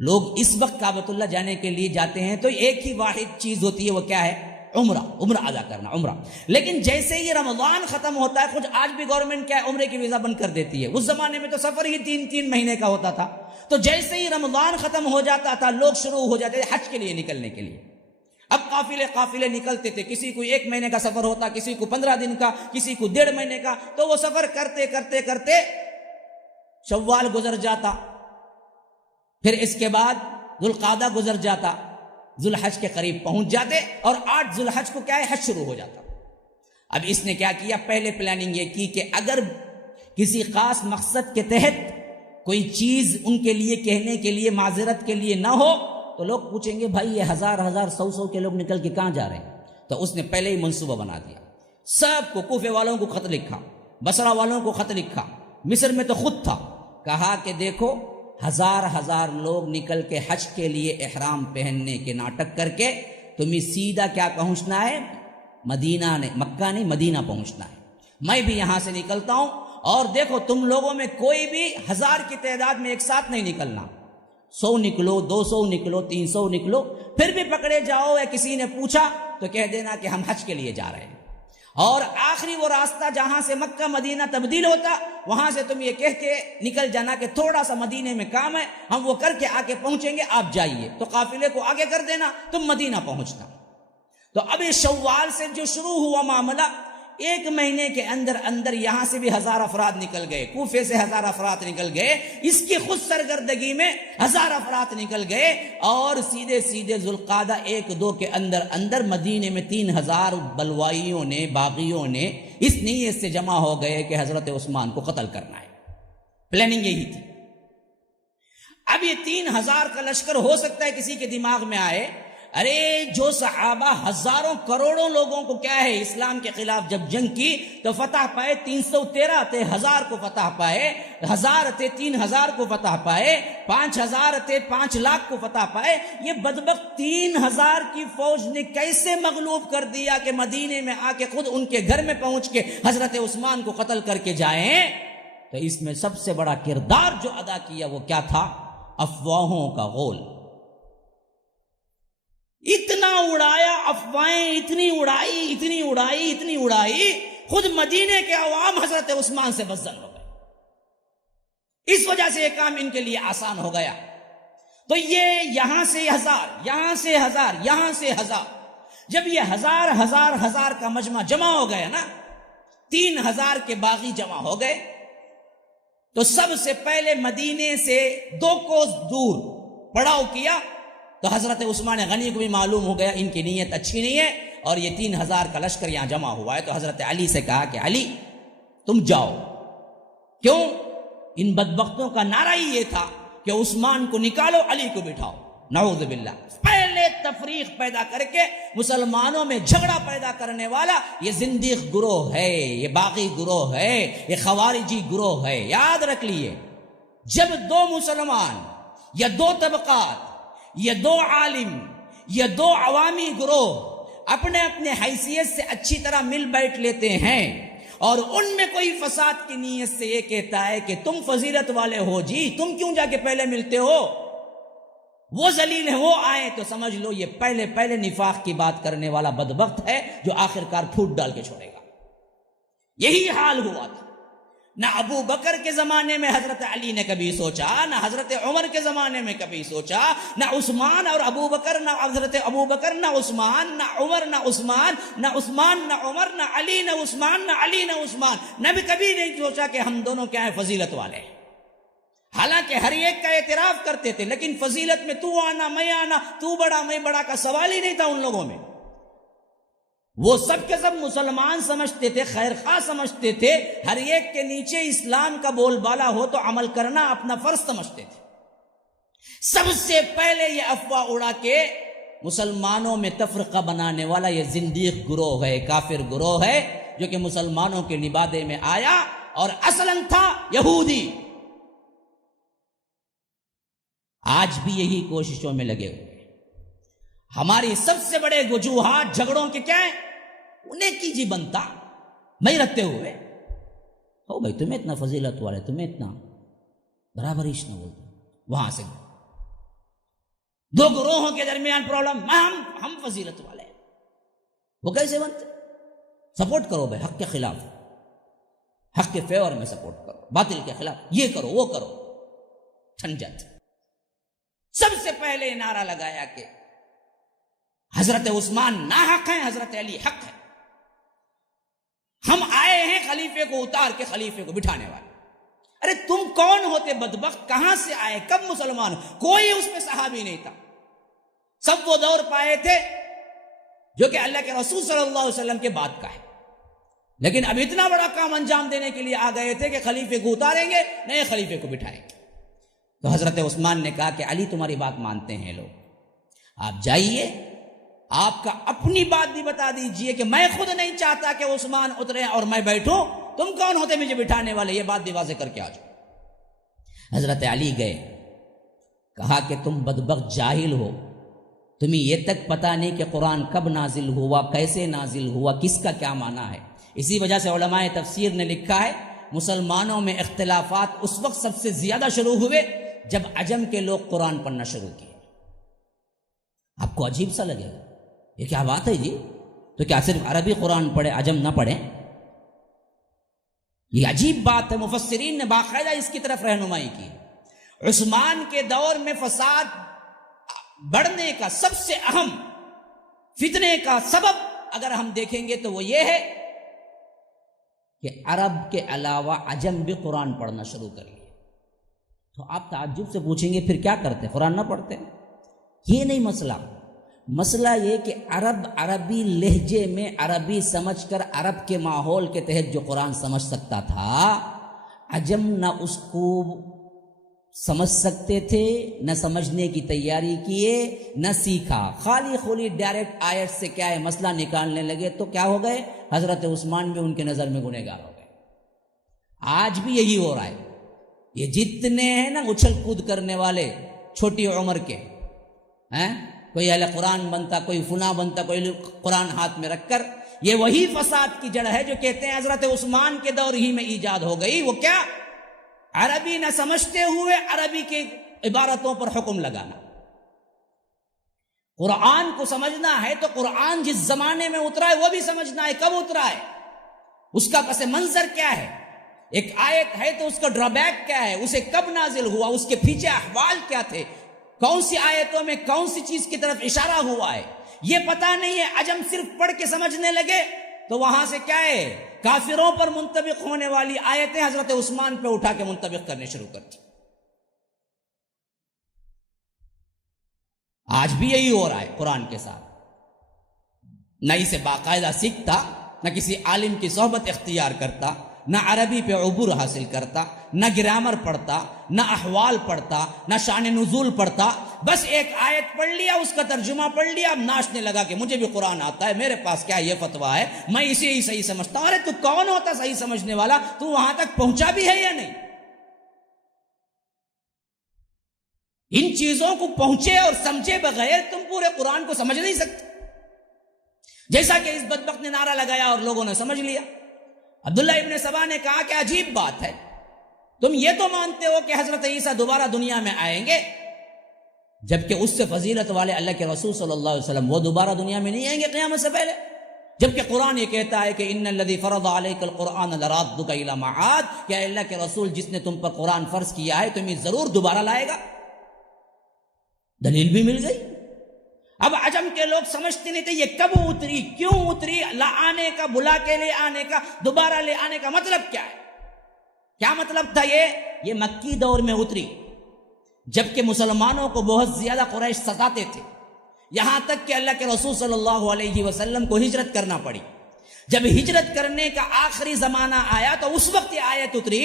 لوگ اس وقت کعبۃ اللہ جانے کے لیے جاتے ہیں تو ایک ہی واحد چیز ہوتی ہے, وہ کیا ہے؟ عمرہ ادا کرنا, عمرہ. لیکن جیسے ہی رمضان ختم ہوتا ہے, خود آج بھی گورنمنٹ کیا ہے عمرے کی ویزا بند کر دیتی ہے. اس زمانے میں تو سفر ہی 3 مہینے کا ہوتا تھا. تو جیسے ہی رمضان ختم ہو جاتا تھا لوگ شروع ہو جاتے تھے حج کے لیے نکلنے کے لیے. اب قافلے نکلتے تھے, کسی کو 1 مہینے کا سفر ہوتا, کسی کو 15 دن کا, کسی کو 1.5 مہینے کا. تو وہ سفر کرتے کرتے کرتے شوال گزر جاتا, پھر اس کے بعد ذوالقعدہ گزر جاتا, ذوالحج کے قریب پہنچ جاتے, اور 8 ذوالحج کو کیا ہے حج شروع ہو جاتا. اب اس نے کیا کیا, پہلے پلاننگ یہ کی کہ اگر کسی خاص مقصد کے تحت کوئی چیز ان کے لیے کہنے کے لیے, معذرت کے لیے نہ ہو تو لوگ پوچھیں گے بھائی یہ 1000 100 کے لوگ نکل کے کہاں جا رہے ہیں. تو اس نے پہلے ہی منصوبہ بنا دیا, سب کو, کوفے والوں کو خط لکھا, بصرہ والوں کو خط لکھا, مصر میں تو خود تھا, کہا کہ دیکھو 1000 لوگ نکل کے حج کے لیے احرام پہننے کے ناٹک کر کے تمہیں سیدھا کیا پہنچنا ہے؟ مدینہ, مکہ نہیں مدینہ پہنچنا ہے. میں بھی یہاں سے نکلتا ہوں, اور دیکھو تم لوگوں میں کوئی بھی 1000 کی تعداد میں ایک ساتھ نہیں نکلنا, 100 نکلو, 200 نکلو, 300 نکلو, پھر بھی پکڑے جاؤ یا کسی نے پوچھا تو کہہ دینا کہ ہم حج کے لیے جا رہے ہیں. اور آخری وہ راستہ جہاں سے مکہ مدینہ تبدیل ہوتا, وہاں سے تم یہ کہہ کے نکل جانا کہ تھوڑا سا مدینے میں کام ہے, ہم وہ کر کے آگے پہنچیں گے, آپ جائیے. تو قافلے کو آگے کر دینا, تم مدینہ پہنچنا. تو اب اس شوال سے جو شروع ہوا معاملہ, 1 مہینے کے اندر یہاں سے بھی 1000 افراد نکل گئے, کوفے سے 1000 افراد نکل گئے, اس کی خود سرگردگی میں 1000 افراد نکل گئے, اور سیدھے ذوالقعدہ 1-2 کے اندر مدینے میں 3000 بلوائیوں نے, باغیوں نے اس نیت سے جمع ہو گئے کہ حضرت عثمان کو قتل کرنا ہے. پلاننگ یہی تھی. اب یہ 3000 کا لشکر ہو سکتا ہے کسی کے دماغ میں آئے, ارے جو صحابہ ہزاروں کروڑوں لوگوں کو کیا ہے اسلام کے خلاف جب جنگ کی تو فتح پائے, 313 تھے, 1000 کو فتح پائے, 1000 تھے 3000 کو فتح پائے, 5000 تھے 5 لاکھ کو فتح پائے. یہ بدبخت 3000 کی فوج نے کیسے مغلوب کر دیا کہ مدینے میں آ کے خود ان کے گھر میں پہنچ کے حضرت عثمان کو قتل کر کے جائیں. تو اس میں سب سے بڑا کردار جو ادا کیا وہ کیا تھا؟ افواہوں کا غول. اتنا اڑایا, افواہیں اتنی اڑائی, خود مدینے کے عوام حضرت عثمان سے بزن ہو گئے. اس وجہ سے یہ کام ان کے لیے آسان ہو گیا. تو یہ یہاں سے 1000, یہاں سے 1000, یہاں سے 1000, جب یہ 1000 کا مجمع جمع ہو گیا نا, 3000 کے باغی جمع ہو گئے, تو سب سے پہلے مدینے سے 2 کوس دور پڑاؤ کیا. تو حضرت عثمان غنی کو بھی معلوم ہو گیا ان کی نیت اچھی نہیں ہے, اور یہ 3000 کا لشکر یہاں جمع ہوا ہے. تو حضرت علی سے کہا کہ علی تم جاؤ. کیوں؟ ان بدبختوں کا نعرہ ہی یہ تھا کہ عثمان کو نکالو, علی کو بٹھاؤ. نعوذ باللہ. پہلے تفریق پیدا کر کے مسلمانوں میں جھگڑا پیدا کرنے والا یہ زندیق گروہ ہے، یہ باغی گروہ ہے، یہ خوارجی گروہ ہے. یاد رکھ لیے، جب دو مسلمان یا دو طبقات یا دو عالم یا دو عوامی گروہ اپنے اپنے حیثیت سے اچھی طرح مل بیٹھ لیتے ہیں اور ان میں کوئی فساد کی نیت سے یہ کہتا ہے کہ تم فضیلت والے ہو جی، تم کیوں جا کے پہلے ملتے ہو، وہ ذلیل ہیں وہ آئے، تو سمجھ لو یہ پہلے نفاق کی بات کرنے والا بدبخت ہے جو آخرکار پھوٹ ڈال کے چھوڑے گا. یہی حال ہوا تھا. نہ ابو بکر کے زمانے میں حضرت علی نے کبھی سوچا، نہ حضرت عمر کے زمانے میں کبھی سوچا، نہ عثمان اور ابو بکر، نہ حضرت ابو بکر، نہ عثمان، نہ عمر، نہ عثمان، نہ عثمان، نہ عمر، نہ علی، نہ عثمان، نہ علی، نہ عثمان، نہ بھی کبھی نہیں سوچا کہ ہم دونوں کیا ہیں، فضیلت والے ہیں. حالانکہ ہر ایک کا اعتراف کرتے تھے، لیکن فضیلت میں تو آنا میں آنا، تو بڑا میں بڑا کا سوال ہی نہیں تھا ان لوگوں میں. وہ سب کے سب مسلمان سمجھتے تھے، خیر خواہ سمجھتے تھے، ہر ایک کے نیچے اسلام کا بول بالا ہو تو عمل کرنا اپنا فرض سمجھتے تھے. سب سے پہلے یہ افواہ اڑا کے مسلمانوں میں تفرقہ بنانے والا یہ زندیق گروہ ہے، کافر گروہ ہے، جو کہ مسلمانوں کے لبادے میں آیا اور اصلاً تھا یہودی. آج بھی یہی کوششوں میں لگے ہوئے. ہماری سب سے بڑے وجوہات جھگڑوں کے کیا ہیں؟ انہیں کیجی بنتا میں رکھتے ہوئے ہو بھائی تمہیں اتنا فضیلت والے، تمہیں اتنا برابریش نہ بولتے. وہاں سے دو گروہوں کے درمیان پرابلم، ہم فضیلت والے ہیں. وہ کیسے بنتے؟ سپورٹ کرو بھائی حق کے خلاف، حق کے فیور میں سپورٹ کرو، باطل کے خلاف یہ کرو وہ کرو، جھنجھٹ. سب سے پہلے نعرہ لگایا کہ حضرت عثمان ناحق ہیں، حضرت علی حق ہے. ہم آئے ہیں خلیفے کو اتار کے خلیفے کو بٹھانے والے. ارے تم کون ہوتے بدبخت؟ کہاں سے آئے؟ کب مسلمان؟ کوئی اس میں صحابی نہیں تھا. سب وہ دور پائے تھے جو کہ اللہ کے رسول صلی اللہ علیہ وسلم کے بعد کا ہے، لیکن اب اتنا بڑا کام انجام دینے کے لیے آ گئے تھے کہ خلیفے کو اتاریں گے، نئے خلیفے کو بٹھائیں گے. تو حضرت عثمان نے کہا کہ علی تمہاری بات مانتے ہیں لوگ، آپ جائیے، آپ کا اپنی بات بھی بتا دیجئے کہ میں خود نہیں چاہتا کہ عثمان اترے اور میں بیٹھوں، تم کون ہوتے مجھے بٹھانے والے؟ یہ بات بھی واضح کر کے آ جاؤ. حضرت علی گئے، کہا کہ تم بدبخت جاہل ہو، تمہیں یہ تک پتا نہیں کہ قرآن کب نازل ہوا، کیسے نازل ہوا، کس کا کیا معنی ہے. اسی وجہ سے علماء تفسیر نے لکھا ہے مسلمانوں میں اختلافات اس وقت سب سے زیادہ شروع ہوئے جب عجم کے لوگ قرآن پڑھنا شروع کیے. آپ کو عجیب سا لگے گا، یہ کیا بات ہے جی؟ تو کیا صرف عربی قرآن پڑھے عجم نہ پڑھیں؟ یہ عجیب بات ہے. مفسرین نے باقاعدہ اس کی طرف رہنمائی کی. عثمان کے دور میں فساد بڑھنے کا سب سے اہم فتنے کا سبب اگر ہم دیکھیں گے تو وہ یہ ہے کہ عرب کے علاوہ عجم بھی قرآن پڑھنا شروع کر لیے. تو آپ تعجب سے پوچھیں گے پھر کیا کرتے؟ قرآن نہ پڑھتے؟ یہ نہیں مسئلہ. مسئلہ یہ کہ عرب عربی لہجے میں عربی سمجھ کر عرب کے ماحول کے تحت جو قرآن سمجھ سکتا تھا، عجم نہ اس کو سمجھ سکتے تھے، نہ سمجھنے کی تیاری کیے، نہ سیکھا. خالی خولی ڈائریکٹ آیت سے کیا ہے مسئلہ نکالنے لگے تو کیا ہو گئے؟ حضرت عثمان بھی ان کے نظر میں گنہگار ہو گئے. آج بھی یہی ہو رہا ہے. یہ جتنے ہیں نا اچھل کود کرنے والے چھوٹی عمر کے ہیں، کوئی اہل قرآن بنتا، کوئی فنا بنتا، کوئی قرآن ہاتھ میں رکھ کر، یہ وہی فساد کی جڑ ہے جو کہتے ہیں حضرت عثمان کے دور ہی میں ایجاد ہو گئی. وہ کیا؟ عربی نہ سمجھتے ہوئے عربی کی عبارتوں پر حکم لگانا. قرآن کو سمجھنا ہے تو قرآن جس زمانے میں اترا ہے وہ بھی سمجھنا ہے، کب اترا ہے، اس کا پس منظر کیا ہے. ایک آیت ہے تو اس کا ڈرا بیک کیا ہے، اسے کب نازل ہوا، اس کے پیچھے احوال کیا تھے، کون سی آیتوں میں کون سی چیز کی طرف اشارہ ہوا ہے، یہ پتہ نہیں ہے. عجم صرف پڑھ کے سمجھنے لگے تو وہاں سے کیا ہے، کافروں پر منطبق ہونے والی آیتیں حضرت عثمان پہ اٹھا کے منطبق کرنے شروع کر دی. آج بھی یہی ہو رہا ہے قرآن کے ساتھ. نہ اسے باقاعدہ سیکھتا، نہ کسی عالم کی صحبت اختیار کرتا، نہ عربی پہ عبور حاصل کرتا، نہ گرامر پڑھتا، نہ احوال پڑھتا، نہ شان نزول پڑھتا، بس ایک آیت پڑھ لیا، اس کا ترجمہ پڑھ لیا، اب ناچنے لگا کہ مجھے بھی قرآن آتا ہے، میرے پاس کیا یہ فتویٰ ہے، میں اسے ہی صحیح سمجھتا ہوں۔ ارے تو کون ہوتا صحیح سمجھنے والا؟ تو وہاں تک پہنچا بھی ہے یا نہیں؟ ان چیزوں کو پہنچے اور سمجھے بغیر تم پورے قرآن کو سمجھ نہیں سکتے۔ جیسا کہ اس بدبخت نے نعرہ لگایا اور لوگوں نے سمجھ لیا۔ عبداللہ ابن سبا نے کہا کہ عجیب بات ہے، تم یہ تو مانتے ہو کہ حضرت عیسیٰ دوبارہ دنیا میں آئیں گے، جبکہ اس سے فضیلت والے اللہ کے رسول صلی اللہ علیہ وسلم وہ دوبارہ دنیا میں نہیں آئیں گے قیامت سے پہلے، جبکہ قرآن یہ کہتا ہے کہ ان الذی فرض علیک القرآن لرادک الی معاد، کہ اللہ کے رسول جس نے تم پر قرآن فرض کیا ہے تمہیں ضرور دوبارہ لائے گا۔ دلیل بھی مل گئی۔ اب عجم کے لوگ سمجھتے نہیں تھے یہ کب اتری، کیوں اتری، آنے کا، بلا کے لے آنے کا، دوبارہ لے آنے کا مطلب کیا ہے؟ کیا مطلب تھا یہ مکی دور میں اتری، جبکہ مسلمانوں کو بہت زیادہ قریش ستاتے تھے، یہاں تک کہ اللہ کے رسول صلی اللہ علیہ وسلم کو ہجرت کرنا پڑی۔ جب ہجرت کرنے کا آخری زمانہ آیا تو اس وقت یہ آیت اتری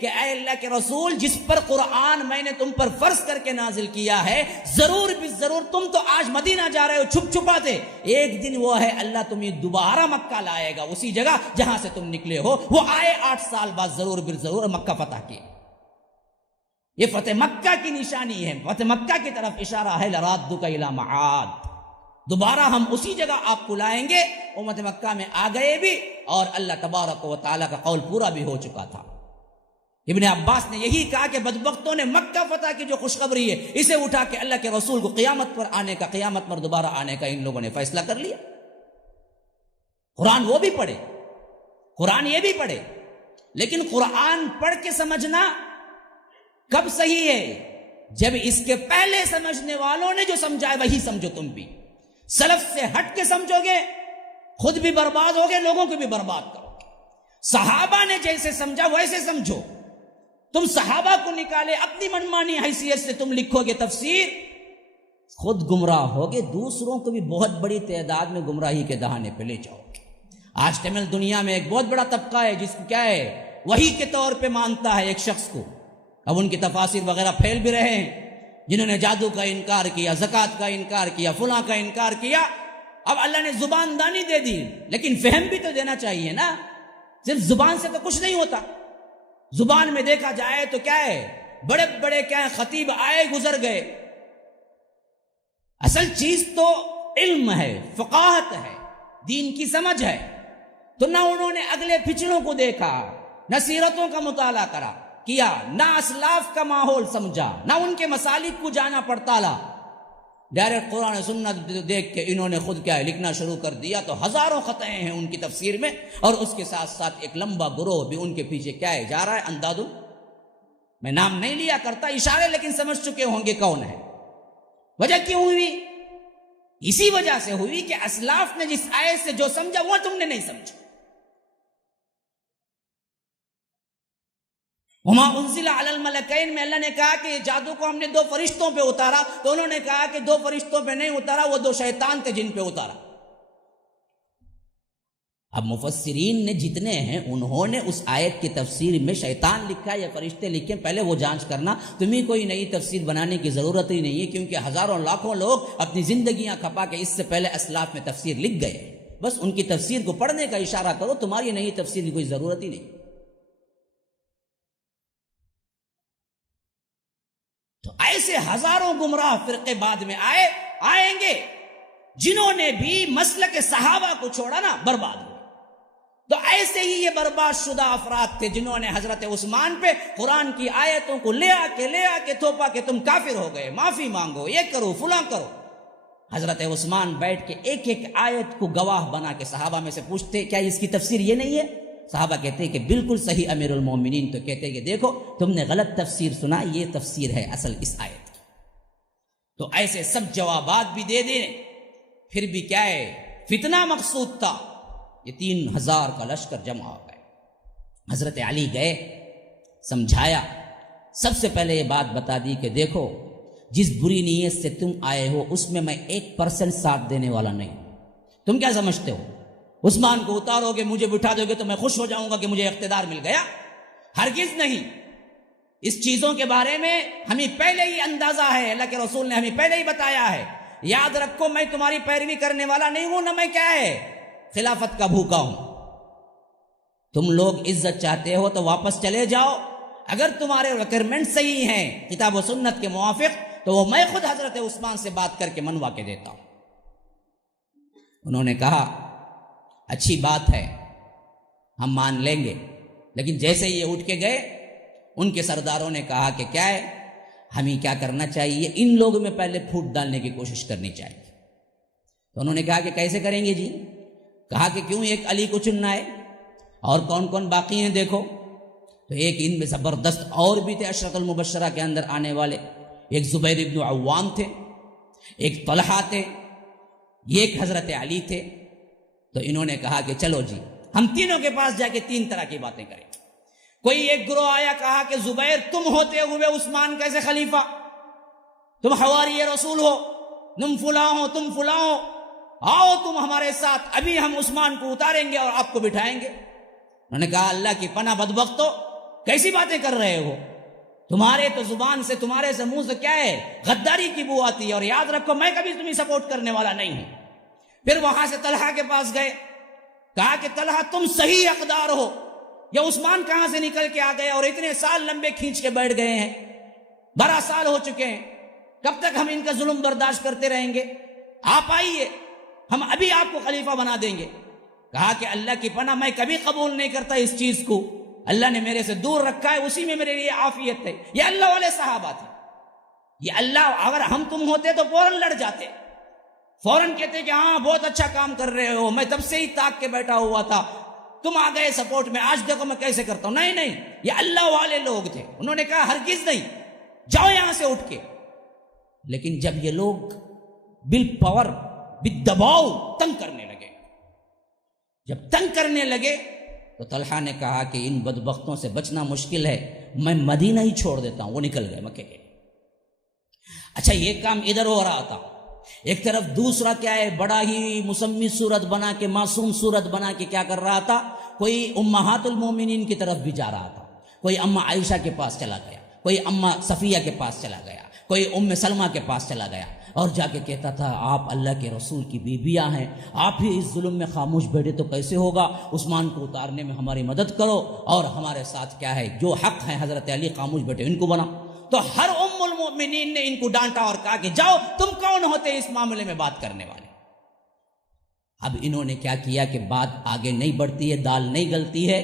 کہ اے اللہ کے رسول، جس پر قرآن میں نے تم پر فرض کر کے نازل کیا ہے، ضرور بھی ضرور تم تو آج مدینہ جا رہے ہو چھپ چھپاتے، ایک دن وہ ہے اللہ تمہیں دوبارہ مکہ لائے گا، اسی جگہ جہاں سے تم نکلے ہو، وہ آئے 8 سال بعد ضرور بھی ضرور مکہ فتح کیے۔ یہ فتح مکہ کی نشانی ہے، فتح مکہ کی طرف اشارہ ہے، لرادک الی معاد، دوبارہ ہم اسی جگہ آپ کو لائیں گے۔ امت مکہ میں آ گئے بھی اور اللہ تبارک و تعالیٰ کا قول پورا بھی ہو چکا تھا۔ ابن عباس نے یہی کہا کہ بدبختوں نے مکہ فتح کی جو خوشخبری ہے اسے اٹھا کے اللہ کے رسول کو قیامت پر آنے کا، قیامت پر دوبارہ آنے کا ان لوگوں نے فیصلہ کر لیا۔ قرآن وہ بھی پڑھے، قرآن یہ بھی پڑھے، لیکن قرآن پڑھ کے سمجھنا کب صحیح ہے؟ جب اس کے پہلے سمجھنے والوں نے جو سمجھا ہے وہی سمجھو تم بھی۔ سلف سے ہٹ کے سمجھو گے خود بھی برباد ہوگے، لوگوں کو بھی برباد کرو گے۔ صحابہ نے جیسے سمجھا ویسے سمجھو۔ تم صحابہ کو نکالے اپنی منمانی حیثیت سے تم لکھو گے تفسیر، خود گمراہ ہوگے، دوسروں کو بھی بہت بڑی تعداد میں گمراہی کے دہانے پہ لے جاؤ گے۔ آج تمل دنیا میں ایک بہت بڑا طبقہ ہے جس کو کیا ہے، وحی کے طور پہ مانتا ہے ایک شخص کو۔ اب ان کی تفاسیر وغیرہ پھیل بھی رہے ہیں، جنہوں نے جادو کا انکار کیا، زکوٰۃ کا انکار کیا، فلاں کا انکار کیا۔ اب اللہ نے زبان دانی دے دی، لیکن فہم بھی تو دینا چاہیے نا، صرف زبان سے تو کچھ نہیں ہوتا۔ زبان میں دیکھا جائے تو کیا ہے، بڑے بڑے کیا ہے، خطیب آئے گزر گئے، اصل چیز تو علم ہے، فقاہت ہے، دین کی سمجھ ہے۔ تو نہ انہوں نے اگلے پچھلوں کو دیکھا، نہ سیرتوں کا مطالعہ کیا، نہ اسلاف کا ماحول سمجھا، نہ ان کے مسالک کو جانا پڑتا لا، ڈائریکٹ قرآن سنت دیکھ کے انہوں نے خود کیا ہے لکھنا شروع کر دیا۔ تو ہزاروں خطائیں ہیں ان کی تفسیر میں، اور اس کے ساتھ ساتھ ایک لمبا گروہ بھی ان کے پیچھے کیا ہے جا رہا ہے، انداز۔ میں نام نہیں لیا کرتا، اشارے لیکن سمجھ چکے ہوں گے کون ہے۔ وجہ کیوں ہوئی؟ اسی وجہ سے ہوئی کہ اسلاف نے جس آیت سے جو سمجھا وہ تم نے نہیں سمجھا۔ وما انزل علی الملکین میں اللہ نے کہا کہ جادو کو ہم نے 2 فرشتوں پہ اتارا، تو انہوں نے کہا کہ 2 فرشتوں پہ نہیں اتارا، وہ 2 شیطان تھے جن پہ اتارا۔ اب مفسرین نے جتنے ہیں انہوں نے اس آیت کی تفسیر میں شیطان لکھا یا فرشتے لکھے، پہلے وہ جانچ کرنا، تمہیں کوئی نئی تفسیر بنانے کی ضرورت ہی نہیں ہے، کیونکہ ہزاروں لاکھوں لوگ اپنی زندگیاں کھپا کے اس سے پہلے اسلاف میں تفسیر لکھ گئے، بس ان کی تفسیر کو پڑھنے کا اشارہ کرو، تمہاری نئی تفسیر کی کوئی ضرورت ہی نہیں۔ تو ایسے ہزاروں گمراہ فرقے بعد میں آئیں گے، جنہوں نے بھی مسلک صحابہ کو چھوڑا نا برباد ہوئے۔ تو ایسے ہی یہ برباد شدہ افراد تھے جنہوں نے حضرت عثمان پہ قرآن کی آیتوں کو لے آ کے تھوپا کہ تم کافر ہو گئے، معافی مانگو، یہ کرو فلاں کرو۔ حضرت عثمان بیٹھ کے ایک ایک آیت کو گواہ بنا کے صحابہ میں سے پوچھتے کیا اس کی تفسیر یہ نہیں ہے؟ صحابہ کہتے کہ بالکل صحیح امیر المومنین، تو کہتے کہ دیکھو تم نے غلط تفسیر سنا، یہ تفسیر ہے اصل اس آیت کی۔ تو ایسے سب جوابات بھی دے دیں، پھر بھی کیا ہے، فتنہ مقصود تھا۔ یہ 3000 کا لشکر جمع ہو گئے، حضرت علی گئے، سمجھایا، سب سے پہلے یہ بات بتا دی کہ دیکھو جس بری نیت سے تم آئے ہو اس میں 1% ساتھ دینے والا نہیں۔ تم کیا سمجھتے ہو عثمان کو اتارو گے، مجھے بٹھا دو گے تو میں خوش ہو جاؤں گا کہ مجھے اقتدار مل گیا؟ ہرگز نہیں۔ اس چیزوں کے بارے میں ہمیں پہلے ہی اندازہ ہے، اللہ کے رسول نے ہمیں پہلے ہی بتایا ہے۔ یاد رکھو میں تمہاری پیروی کرنے والا نہیں ہوں، نہ میں کیا ہے خلافت کا بھوکا ہوں۔ تم لوگ عزت چاہتے ہو تو واپس چلے جاؤ، اگر تمہارے ریکوائرمنٹ صحیح ہیں کتاب و سنت کے موافق تو وہ میں خود حضرت عثمان سے بات کر کے منوا کے دیتا ہوں۔ انہوں نے کہا اچھی بات ہے، ہم مان لیں گے، لیکن جیسے یہ اٹھ کے گئے ان کے سرداروں نے کہا کہ کیا ہے، ہمیں کیا کرنا چاہیے، ان لوگوں میں پہلے پھوٹ ڈالنے کی کوشش کرنی چاہیے۔ تو انہوں نے کہا کہ کیسے کریں گے جی؟ کہا کہ کیوں ایک علی کو چننا ہے، اور کون کون باقی ہیں دیکھو۔ تو ایک ان میں زبردست اور بھی تھے عشرۃ المبشرہ کے اندر آنے والے، ایک زبیر ابن عوام تھے، ایک طلحہ تھے، یہ ایک حضرت علی تھے۔ تو انہوں نے کہا کہ چلو جی ہم تینوں کے پاس جا کے تین طرح کی باتیں کریں۔ کوئی ایک گروہ آیا، کہا کہ زبیر تم ہوتے ہوئے عثمان کیسے خلیفہ، تم حواری رسول ہو، تم فلاں ہو، تم فلاں ہو، آؤ تم ہمارے ساتھ، ابھی ہم عثمان کو اتاریں گے اور آپ کو بٹھائیں گے۔ انہوں نے کہا اللہ کی پناہ بدبختو، کیسی باتیں کر رہے ہو، تمہارے تو زبان سے، تمہارے سے منہ سے کیا ہے غداری کی بو آتی ہے، اور یاد رکھو میں کبھی تمہیں سپورٹ کرنے والا نہیں ہوں۔ پھر وہاں سے طلحہ کے پاس گئے، کہا کہ طلحہ تم صحیح حقدار ہو، یہ عثمان کہاں سے نکل کے آ گئے اور اتنے سال لمبے کھینچ کے بیٹھ گئے ہیں، 12 سال ہو چکے ہیں، کب تک ہم ان کا ظلم برداشت کرتے رہیں گے؟ آپ آئیے، ہم ابھی آپ کو خلیفہ بنا دیں گے۔ کہا کہ اللہ کی پناہ میں کبھی قبول نہیں کرتا اس چیز کو، اللہ نے میرے سے دور رکھا ہے، اسی میں میرے لیے عافیت ہے۔ یہ اللہ والے صحابہ تھے، یہ اللہ، اگر ہم تم ہوتے تو فوراً لڑ جاتے، فوراً کہتے کہ ہاں بہت اچھا کام کر رہے ہو، میں تب سے ہی تاک کے بیٹھا ہوا تھا، تم آ گئے سپورٹ میں، آج دیکھو میں کیسے کرتا ہوں۔ نہیں نہیں، یہ اللہ والے لوگ تھے۔ انہوں نے کہا ہرگز نہیں، جاؤ یہاں سے اٹھ کے۔ لیکن جب یہ لوگ بل پاور، بالدباؤ تنگ کرنے لگے، جب تنگ کرنے لگے تو طلحہ نے کہا کہ ان بدبختوں سے بچنا مشکل ہے، میں مدینہ ہی چھوڑ دیتا ہوں۔ وہ نکل گئے مکے کے۔ اچھا یہ کام ادھر ہو رہا تھا، ایک طرف دوسرا کیا ہے، بڑا ہی مسمی صورت بنا کے، معصوم صورت بنا کے کیا کر رہا تھا، کوئی امہات المومنین کی طرف بھی جا رہا تھا، کوئی اماں عائشہ کے پاس چلا گیا، کوئی اماں صفیہ کے پاس چلا گیا، کوئی ام سلمہ کے پاس چلا گیا، اور جا کے کہتا تھا آپ اللہ کے رسول کی بیویاں ہیں، آپ ہی اس ظلم میں خاموش بیٹھے تو کیسے ہوگا، عثمان کو اتارنے میں ہماری مدد کرو، اور ہمارے ساتھ کیا ہے جو حق ہے حضرت علی خاموش بیٹھے ان کو بنا۔ تو ہر ام المؤمنین نے ان کو ڈانٹا اور کہا کہ جاؤ، تم کون ہوتے اس معاملے میں بات کرنے والے۔ اب انہوں نے کیا کیا کہ بات آگے نہیں بڑھتی ہے، دال نہیں گلتی ہے،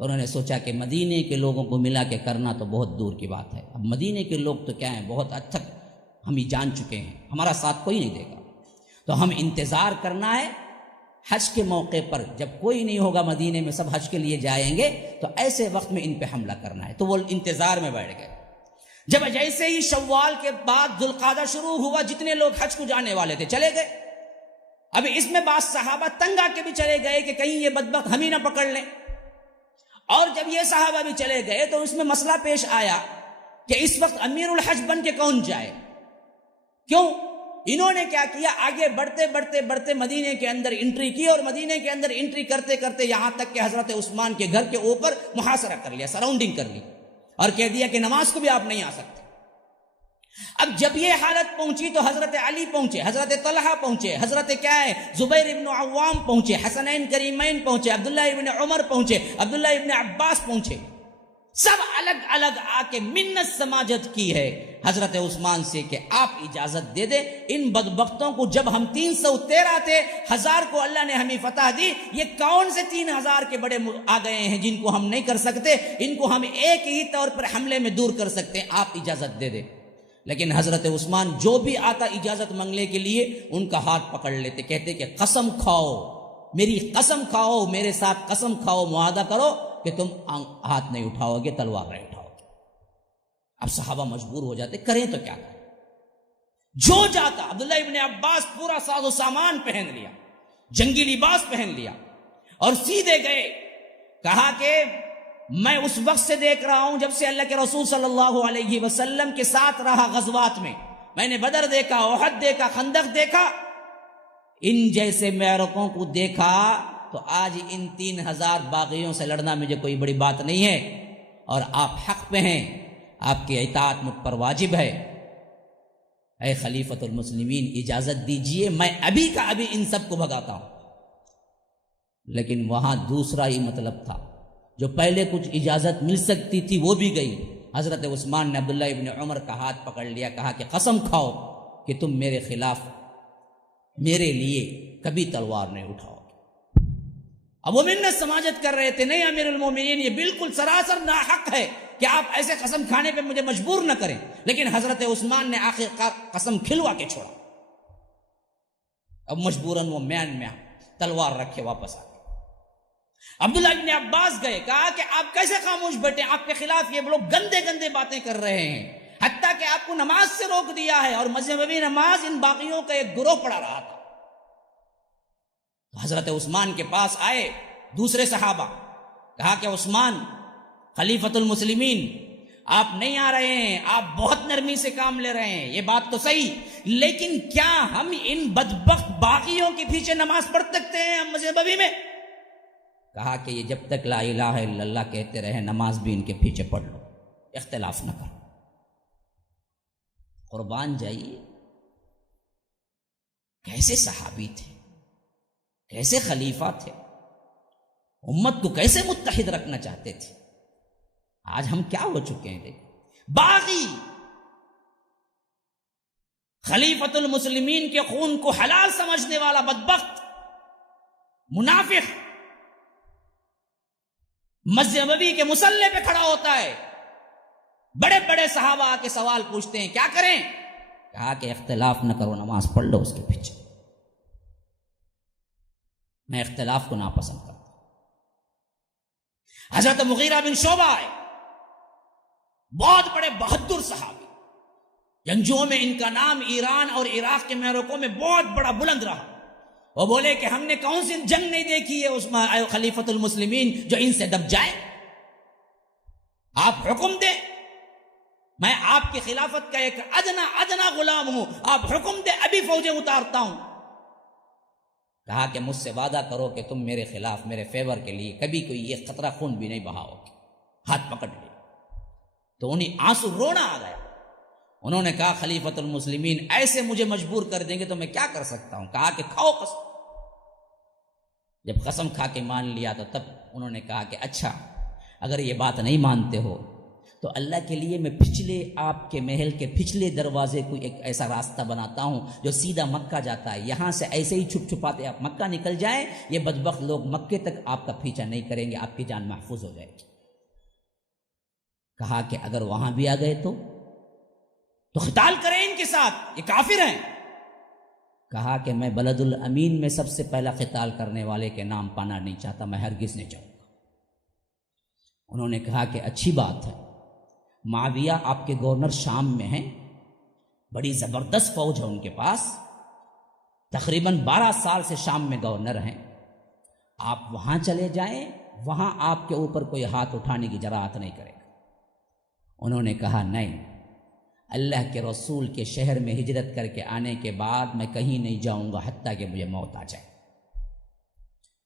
انہوں نے سوچا کہ مدینے کے لوگوں کو ملا کے کرنا تو بہت دور کی بات ہے، اب مدینے کے لوگ تو کیا ہیں بہت حد تک ہم ہی جان چکے ہیں، ہمارا ساتھ کوئی نہیں دے گا، تو ہم انتظار کرنا ہے حج کے موقع پر، جب کوئی نہیں ہوگا مدینے میں، سب حج کے لیے جائیں گے، تو ایسے وقت میں ان پہ حملہ کرنا ہے۔ تو وہ انتظار میں بیٹھ گئے۔ جب جیسے ہی شوال کے بعد ذوالقعدہ شروع ہوا، جتنے لوگ حج کو جانے والے تھے چلے گئے۔ اب اس میں بعض صحابہ تنگ آ کے بھی چلے گئے کہ کہیں یہ بدبخت ہم ہی نہ پکڑ لیں، اور جب یہ صحابہ بھی چلے گئے تو اس میں مسئلہ پیش آیا کہ اس وقت امیر الحج بن کے کون جائے۔ کیوں؟ انہوں نے کیا کیا، آگے بڑھتے بڑھتے بڑھتے مدینے کے اندر انٹری کی، اور مدینے کے اندر انٹری کرتے کرتے یہاں تک کہ حضرت عثمان کے گھر کے اوپر محاصرہ کر لیا، سراؤنڈنگ کر لی، اور کہہ دیا کہ نماز کو بھی آپ نہیں آ سکتے۔ اب جب یہ حالت پہنچی تو حضرت علی پہنچے، حضرت طلحہ پہنچے، حضرت کیا ہے زبیر ابن عوام پہنچے، حسنین کریمین پہنچے، عبداللہ ابن عمر پہنچے، عبداللہ ابن عباس پہنچے، سب الگ الگ آ کے منت سماجت کی ہے حضرت عثمان سے کہ آپ اجازت دے دیں ان بدبختوں کو، جب ہم 313 تھے، 1000 کو اللہ نے ہمیں فتح دی، یہ کون سے 3000 کے بڑے آ گئے ہیں جن کو ہم نہیں کر سکتے، ان کو ہم ایک ہی طور پر حملے میں دور کر سکتے ہیں، آپ اجازت دے دیں۔ لیکن حضرت عثمان جو بھی آتا اجازت مانگنے کے لیے ان کا ہاتھ پکڑ لیتے، کہتے کہ قسم کھاؤ، میری قسم کھاؤ، میرے ساتھ قسم کھاؤ، معاہدہ کرو کہ تم ہاتھ نہیں اٹھاؤ گے، تلوار نہیں اٹھاؤ گے۔ اب صحابہ مجبور ہو جاتے، کریں تو کیا کریں۔ جو جاتا عبداللہ ابن عباس پورا ساز و سامان پہن لیا، جنگی لباس پہن لیا، اور سیدھے گئے، کہا کہ میں اس وقت سے دیکھ رہا ہوں جب سے اللہ کے رسول صلی اللہ علیہ وسلم کے ساتھ رہا غزوات میں نے بدر دیکھا، احد دیکھا، خندق دیکھا، ان جیسے معرکوں کو دیکھا تو آج ان 3000 باغیوں سے لڑنا مجھے کوئی بڑی بات نہیں ہے، اور آپ حق پہ ہیں، آپ کی اطاعت مجھ پر واجب ہے۔ اے خلیفۃ المسلمین اجازت دیجئے میں ابھی کا ابھی ان سب کو بھگاتا ہوں۔ لیکن وہاں دوسرا ہی مطلب تھا، جو پہلے کچھ اجازت مل سکتی تھی وہ بھی گئی۔ حضرت عثمان نے عبداللہ ابن عمر کا ہاتھ پکڑ لیا، کہا کہ قسم کھاؤ کہ تم میرے خلاف میرے لیے کبھی تلوار نہیں اٹھاؤ۔ اب وہ منت سماجت کر رہے تھے، نہیں امیر المومنین یہ بالکل سراسر ناحق ہے کہ آپ ایسے قسم کھانے پہ مجھے مجبور نہ کریں، لیکن حضرت عثمان نے آخر کار قسم کھلوا کے چھوڑا۔ اب مجبوراً وہ میان میں تلوار رکھے واپس آ گئے۔ عبداللہ ابن عباس گئے، کہا کہ آپ کیسے خاموش بیٹھے، آپ کے خلاف یہ لوگ گندے گندے باتیں کر رہے ہیں، حتیٰ کہ آپ کو نماز سے روک دیا ہے، اور مذہبی نماز ان باغیوں کا ایک گروہ پڑھا رہا تھا۔ حضرت عثمان کے پاس آئے دوسرے صحابہ، کہا کہ عثمان خلیفۃ المسلمین آپ نہیں آ رہے ہیں، آپ بہت نرمی سے کام لے رہے ہیں، یہ بات تو صحیح، لیکن کیا ہم ان بدبخت باغیوں کے پیچھے نماز پڑھ سکتے ہیں ہم مذہبی میں؟ کہا کہ یہ جب تک لا الہ الا اللہ کہتے رہے نماز بھی ان کے پیچھے پڑھ لو، اختلاف نہ کرو۔ قربان جائیے، کیسے صحابی تھے، کیسے خلیفہ تھے، امت کو کیسے متحد رکھنا چاہتے تھے۔ آج ہم کیا ہو چکے ہیں؟ دیکھیں، باغی خلیفۃ المسلمین کے خون کو حلال سمجھنے والا بدبخت منافق مسجد نبوی کے مصلی پہ کھڑا ہوتا ہے، بڑے بڑے صحابہ آ کے سوال پوچھتے ہیں کیا کریں؟ کہا کہ اختلاف نہ کرو، نماز پڑھ لو اس کے پیچھے۔ میں اختلاف کو ناپسند کرتا ہوں۔ حضرت مغیرہ بن شعبہ آئے، بہت بڑے بہادر صحابی، جنگجوؤں میں ان کا نام ایران اور عراق کے معرکوں میں بہت بڑا بلند رہا۔ وہ بولے کہ ہم نے کون سی جنگ نہیں دیکھی ہے اس میں خلیفۃ المسلمین جو ان سے دب جائے، آپ حکم دیں، میں آپ کی خلافت کا ایک ادنا غلام ہوں، آپ حکم دیں ابھی فوجیں اتارتا ہوں۔ کہا کہ مجھ سے وعدہ کرو کہ تم میرے خلاف میرے فیور کے لیے کبھی کوئی یہ قطرہ خون بھی نہیں بہاؤ گے۔ ہاتھ پکڑ لیا تو انہیں آنسو رونا آ گیا۔ انہوں نے کہا خلیفۃ المسلمین ایسے مجھے مجبور کر دیں گے تو میں کیا کر سکتا ہوں؟ کہا کہ کھاؤ قسم۔ جب قسم کھا کے مان لیا تو تب انہوں نے کہا کہ اچھا اگر یہ بات نہیں مانتے ہو تو اللہ کے لیے میں پچھلے آپ کے محل کے پچھلے دروازے کو ایک ایسا راستہ بناتا ہوں جو سیدھا مکہ جاتا ہے، یہاں سے ایسے ہی چھپ چھپاتے آپ مکہ نکل جائیں، یہ بدبخت لوگ مکے تک آپ کا پیچھا نہیں کریں گے، آپ کی جان محفوظ ہو جائے گی۔ کہا کہ اگر وہاں بھی آ گئے تو قتال کریں ان کے ساتھ، یہ کافر ہیں۔ کہا کہ میں بلد الامین میں سب سے پہلا قتال کرنے والے کے نام پانا نہیں چاہتا، میں ہرگز نہیں چاہوں گا۔ انہوں نے کہا کہ اچھی بات ہے، معاویہ آپ کے گورنر شام میں ہیں، بڑی زبردست فوج ہے ان کے پاس، تقریباً 12 سال سے شام میں گورنر ہیں، آپ وہاں چلے جائیں، وہاں آپ کے اوپر کوئی ہاتھ اٹھانے کی جرأت نہیں کرے گا۔ انہوں نے کہا نہیں، اللہ کے رسول کے شہر میں ہجرت کر کے آنے کے بعد میں کہیں نہیں جاؤں گا حتیٰ کہ مجھے موت آ جائے۔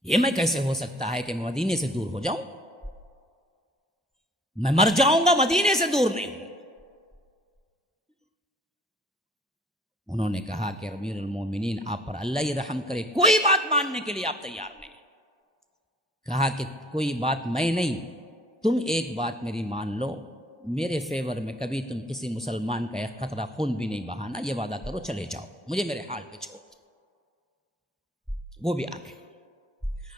یہ میں کیسے ہو سکتا ہے کہ میں مدینے سے دور ہو جاؤں؟ میں مر جاؤں گا، مدینے سے دور نہیں ہوں۔ انہوں نے کہا کہ امیر المومنین آپ پر اللہ ہی رحم کرے، کوئی بات ماننے کے لیے آپ تیار نہیں۔ کہا کہ کوئی بات میں نہیں، تم ایک بات میری مان لو، میرے فیور میں کبھی تم کسی مسلمان کا ایک قطرہ خون بھی نہیں بہانا، یہ وعدہ کرو، چلے جاؤ، مجھے میرے حال پہ چھوڑ دو۔ وہ بھی آ گئے،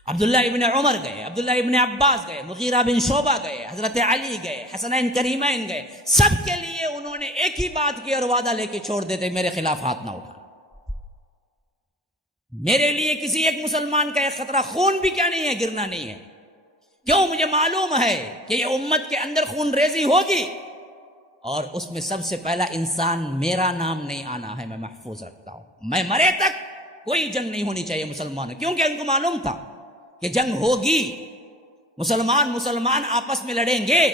عبداللہ ابن عمر گئے، عبداللہ ابن عباس گئے، مغیرہ بن شعبہ گئے، حضرت علی گئے، حسنین کریمین گئے، سب کے لیے انہوں نے ایک ہی بات کی اور وعدہ لے کے چھوڑ دیتے، میرے خلاف ہاتھ نہ اٹھا، میرے لیے کسی ایک مسلمان کا ایک قطرہ خون بھی کیا نہیں ہے، گرنا نہیں ہے۔ کیوں؟ مجھے معلوم ہے کہ یہ امت کے اندر خون ریزی ہوگی اور اس میں سب سے پہلا انسان میرا نام نہیں آنا ہے، میں محفوظ رکھتا ہوں، میں مرے تک کوئی جنگ نہیں ہونی چاہیے مسلمانوں، کیونکہ ان کو معلوم تھا کہ جنگ ہوگی، مسلمان آپس میں لڑیں گے۔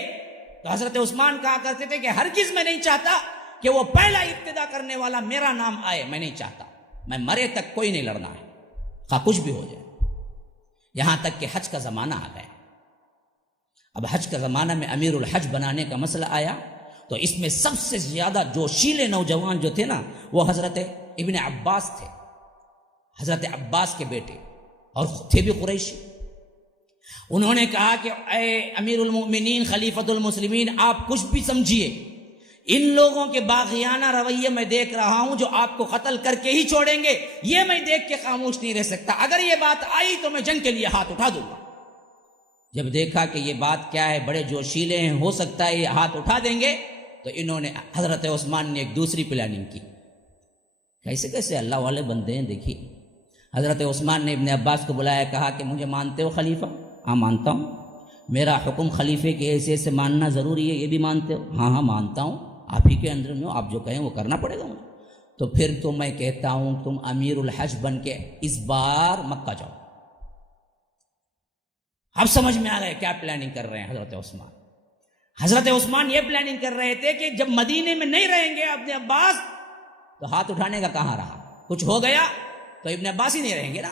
تو حضرت عثمان کہا کرتے تھے کہ ہرگز میں نہیں چاہتا کہ وہ پہلا ابتدا کرنے والا میرا نام آئے، میں نہیں چاہتا، میں مرے تک کوئی نہیں لڑنا ہے، خواہ کچھ بھی ہو جائے۔ یہاں تک کہ حج کا زمانہ آ گیا. اب حج کا زمانہ میں امیر الحج بنانے کا مسئلہ آیا تو اس میں سب سے زیادہ جوشیلے نوجوان جو تھے نا وہ حضرت ابن عباس تھے، حضرت عباس کے بیٹے، اور تھے بھی قریشی. انہوں نے کہا کہ اے امیر المؤمنین خلیفۃ المسلمین، آپ کچھ بھی سمجھیے، ان لوگوں کے باغیانہ رویے میں دیکھ رہا ہوں جو آپ کو قتل کر کے ہی چھوڑیں گے، یہ میں دیکھ کے خاموش نہیں رہ سکتا. اگر یہ بات آئی تو میں جنگ کے لیے ہاتھ اٹھا دوں گا. جب دیکھا کہ یہ بات کیا ہے، بڑے جوشیلے ہیں، ہو سکتا ہے یہ ہاتھ اٹھا دیں گے، تو انہوں نے حضرت عثمان نے ایک دوسری پلاننگ کی. کیسے کیسے اللہ والے بندے ہیں. دیکھیے حضرت عثمان نے ابن عباس کو بلایا، کہا کہ مجھے مانتے ہو خلیفہ؟ ہاں مانتا ہوں. میرا حکم خلیفے کی حیثیت سے ماننا ضروری ہے، یہ بھی مانتے ہو؟ ہاں ہاں مانتا ہوں. آپ ہی کے اندر میں ہو، آپ جو کہیں وہ کرنا پڑے گا مجھے. تو پھر تو میں کہتا ہوں تم امیر الحج بن کے اس بار مکہ جاؤ. اب سمجھ میں آ گئے کیا پلاننگ کر رہے ہیں حضرت عثمان. حضرت عثمان یہ پلاننگ کر رہے تھے کہ جب مدینے میں نہیں رہیں گے ابن عباس تو ہاتھ اٹھانے کا کہاں رہا. کچھ ہو گیا تو ابن عباس ہی نہیں رہیں گے نا.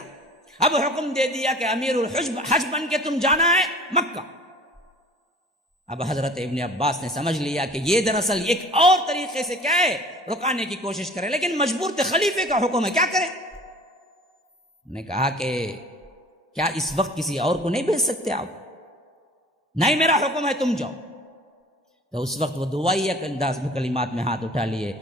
اب حکم دے دیا کہ امیر الحج بن کے تم جانا ہے مکہ. اب حضرت ابن عباس نے سمجھ لیا کہ یہ دراصل ایک اور طریقے سے کیا ہے، رکانے کی کوشش کرے، لیکن مجبور تھے، خلیفے کا حکم ہے، کیا کریں. نے کہا کہ کیا اس وقت کسی اور کو نہیں بھیج سکتے آپ؟ نہیں، میرا حکم ہے تم جاؤ. تو اس وقت وہ دعائیہ انداز میں کلمات میں ہاتھ اٹھا لیے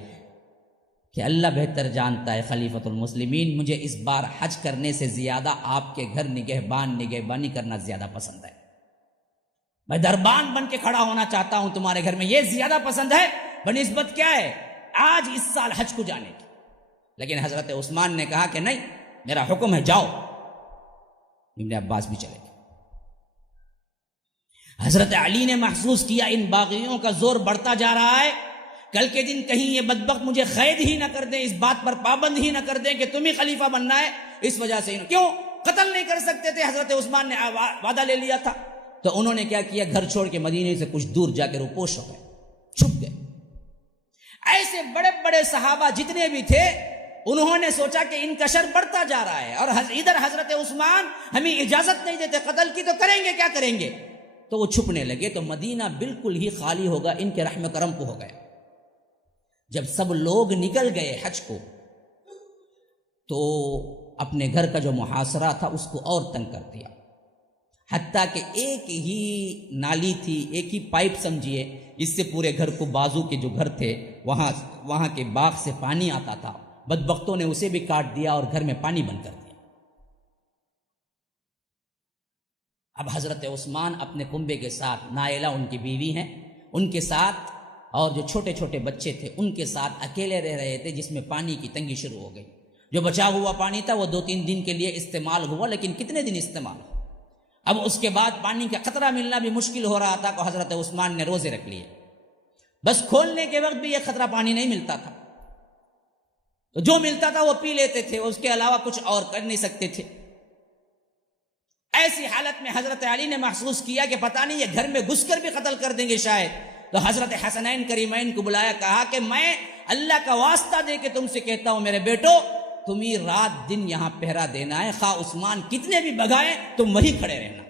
کہ اللہ بہتر جانتا ہے خلیفۃ المسلمین، مجھے اس بار حج کرنے سے زیادہ آپ کے گھر نگہبانی کرنا زیادہ پسند ہے. میں دربان بن کے کھڑا ہونا چاہتا ہوں تمہارے گھر میں، یہ زیادہ پسند ہے بنسبت کیا ہے آج اس سال حج کو جانے کی. لیکن حضرت عثمان نے کہا کہ نہیں، میرا حکم ہے جاؤ. ابن عباس بھی چلے گئے. حضرت علی نے محسوس کیا ان باغیوں کا زور بڑھتا جا رہا ہے، کل کے دن کہیں یہ بدبخت مجھے قید ہی نہ کر دیں، اس بات پر پابند ہی نہ کر دیں کہ تم ہی خلیفہ بننا ہے. اس وجہ سے کیوں قتل نہیں کر سکتے تھے، حضرت عثمان نے وعدہ لے لیا تھا. تو انہوں نے کیا کیا، گھر چھوڑ کے مدینے سے کچھ دور جا کے روپوش ہو گئے، چھپ گئے. ایسے بڑے بڑے صحابہ جتنے بھی تھے انہوں نے سوچا کہ ان کا شر بڑھتا جا رہا ہے، اور ادھر حضرت عثمان ہمیں اجازت نہیں دیتے قتل کی، تو کریں گے کیا کریں گے. تو وہ چھپنے لگے. تو مدینہ بالکل ہی خالی ہوگا، ان کے رحم کرم کو ہو گیا. جب سب لوگ نکل گئے حج کو تو اپنے گھر کا جو محاصرہ تھا اس کو اور تنگ کر دیا، حتیٰ کہ ایک ہی نالی تھی، ایک ہی پائپ سمجھیے، اس سے پورے گھر کو، بازو کے جو گھر تھے وہاں کے باغ سے پانی آتا تھا، بدبختوں نے اسے بھی کاٹ دیا اور گھر میں پانی بند کر دیا. اب حضرت عثمان اپنے کنبے کے ساتھ، نائلہ ان کی بیوی ہیں، ان کے ساتھ، اور جو چھوٹے چھوٹے بچے تھے ان کے ساتھ اکیلے رہ رہے تھے، جس میں پانی کی تنگی شروع ہو گئی. جو بچا ہوا پانی تھا وہ 2-3 دن کے لیے استعمال ہوا، لیکن کتنے دن استعمال ہوا. اب اس کے بعد پانی کا قطرہ ملنا بھی مشکل ہو رہا تھا. تو حضرت عثمان نے روزے رکھ لیے. بس کھولنے کے وقت بھی یہ قطرہ پانی نہیں ملتا تھا، تو جو ملتا تھا وہ پی لیتے تھے، اس کے علاوہ کچھ اور کر نہیں سکتے تھے. ایسی حالت میں حضرت علی نے محسوس کیا کہ پتہ نہیں یہ گھر میں گھس کر بھی قتل کر دیں گے شاید. تو حضرت حسنین کریمین کو بلایا، کہا کہ میں اللہ کا واسطہ دے کے تم سے کہتا ہوں میرے بیٹو، تمہیں رات دن یہاں پہرا دینا ہے، خواہ عثمان کتنے بھی بگائیں تم وہی کھڑے رہنا.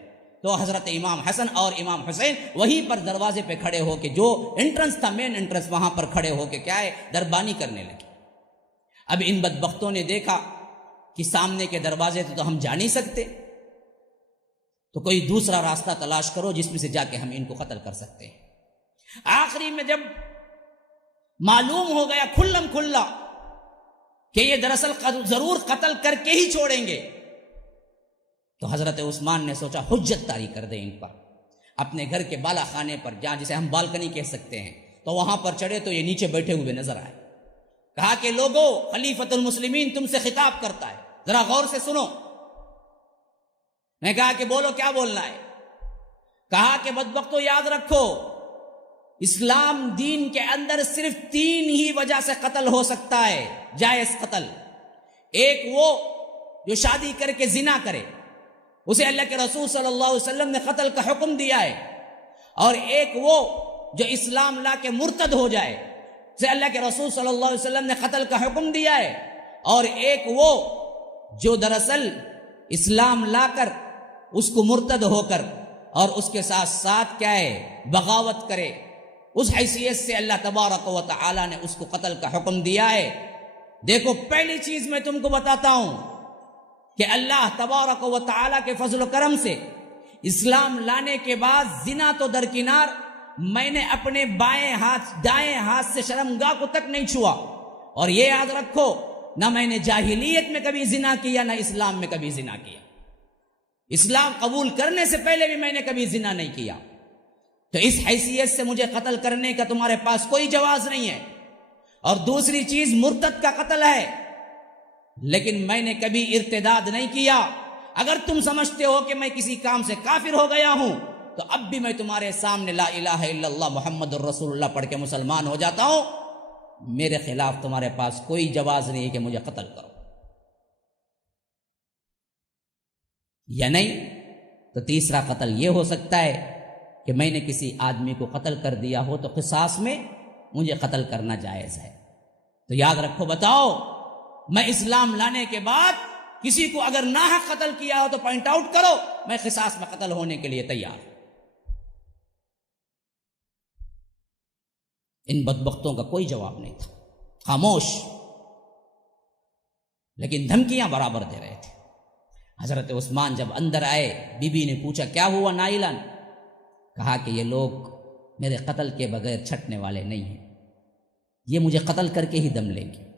تو حضرت امام حسن اور امام حسین وہیں پر دروازے پہ کھڑے ہو کے، جو انٹرنس تھا مین انٹرنس، وہاں پر کھڑے ہو کے کیا ہے دربانی کرنے لگے. اب ان بدبختوں نے دیکھا کہ سامنے کے دروازے تو ہم جا نہیں سکتے، تو کوئی دوسرا راستہ تلاش کرو جس میں سے جا کے ہم ان کو قتل کر سکتے ہیں. آخری میں جب معلوم ہو گیا کھلم کھلا کہ یہ دراصل ضرور قتل کر کے ہی چھوڑیں گے، تو حضرت عثمان نے سوچا حجت طاری کر دیں ان پر. اپنے گھر کے بالا خانے پر، جہاں جسے ہم بالکنی کہہ سکتے ہیں، تو وہاں پر چڑھے تو یہ نیچے بیٹھے ہوئے نظر آئے. کہا کہ لوگو، خلیفۃ المسلمین تم سے خطاب کرتا ہے، ذرا غور سے سنو. میں کہا کہ بولو، کیا بولنا ہے. کہا کہ بدبختو یاد رکھو، اسلام دین کے اندر صرف 3 ہی وجہ سے قتل ہو سکتا ہے، جائز قتل. ایک وہ جو شادی کر کے زنا کرے، اسے اللہ کے رسول صلی اللہ علیہ وسلم نے قتل کا حکم دیا ہے. اور ایک وہ جو اسلام لا کے مرتد ہو جائے، اسے اللہ کے رسول صلی اللہ علیہ وسلم نے قتل کا حکم دیا ہے. اور ایک وہ جو دراصل اسلام لا کر اس کو مرتد ہو کر اور اس کے ساتھ ساتھ کیا ہے بغاوت کرے، اس حیثیت سے اللہ تبارک و تعالی نے اس کو قتل کا حکم دیا ہے۔ دیکھو پہلی چیز میں تم کو بتاتا ہوں کہ اللہ تبارک و تعالی کے فضل و کرم سے اسلام لانے کے بعد زنا تو درکنار، میں نے اپنے بائیں ہاتھ دائیں ہاتھ سے شرمگاہ کو تک نہیں چھوا، اور یہ یاد رکھو نہ میں نے جاہلیت میں کبھی زنا کیا نہ اسلام میں کبھی زنا کیا، اسلام قبول کرنے سے پہلے بھی میں نے کبھی زنا نہیں کیا، تو اس حیثیت سے مجھے قتل کرنے کا تمہارے پاس کوئی جواز نہیں ہے۔ اور دوسری چیز مرتد کا قتل ہے، لیکن میں نے کبھی ارتداد نہیں کیا۔ اگر تم سمجھتے ہو کہ میں کسی کام سے کافر ہو گیا ہوں تو اب بھی میں تمہارے سامنے لا الہ الا اللہ محمد الرسول اللہ پڑھ کے مسلمان ہو جاتا ہوں، میرے خلاف تمہارے پاس کوئی جواز نہیں ہے کہ مجھے قتل کرو، یا نہیں تو تیسرا قتل یہ ہو سکتا ہے کہ میں نے کسی آدمی کو قتل کر دیا ہو تو قصاص میں مجھے قتل کرنا جائز ہے۔ تو یاد رکھو، بتاؤ میں اسلام لانے کے بعد کسی کو اگر ناحق قتل کیا ہو تو پوائنٹ آؤٹ کرو، میں قصاص میں قتل ہونے کے لیے تیار ہوں۔ ان بدبختوں کا کوئی جواب نہیں تھا، خاموش، لیکن دھمکیاں برابر دے رہے تھے۔ حضرت عثمان جب اندر آئے، بی بی نے پوچھا کیا ہوا نائلان؟ کہا کہ یہ لوگ میرے قتل کے بغیر چھٹنے والے نہیں ہیں، یہ مجھے قتل کر کے ہی دم لیں گے۔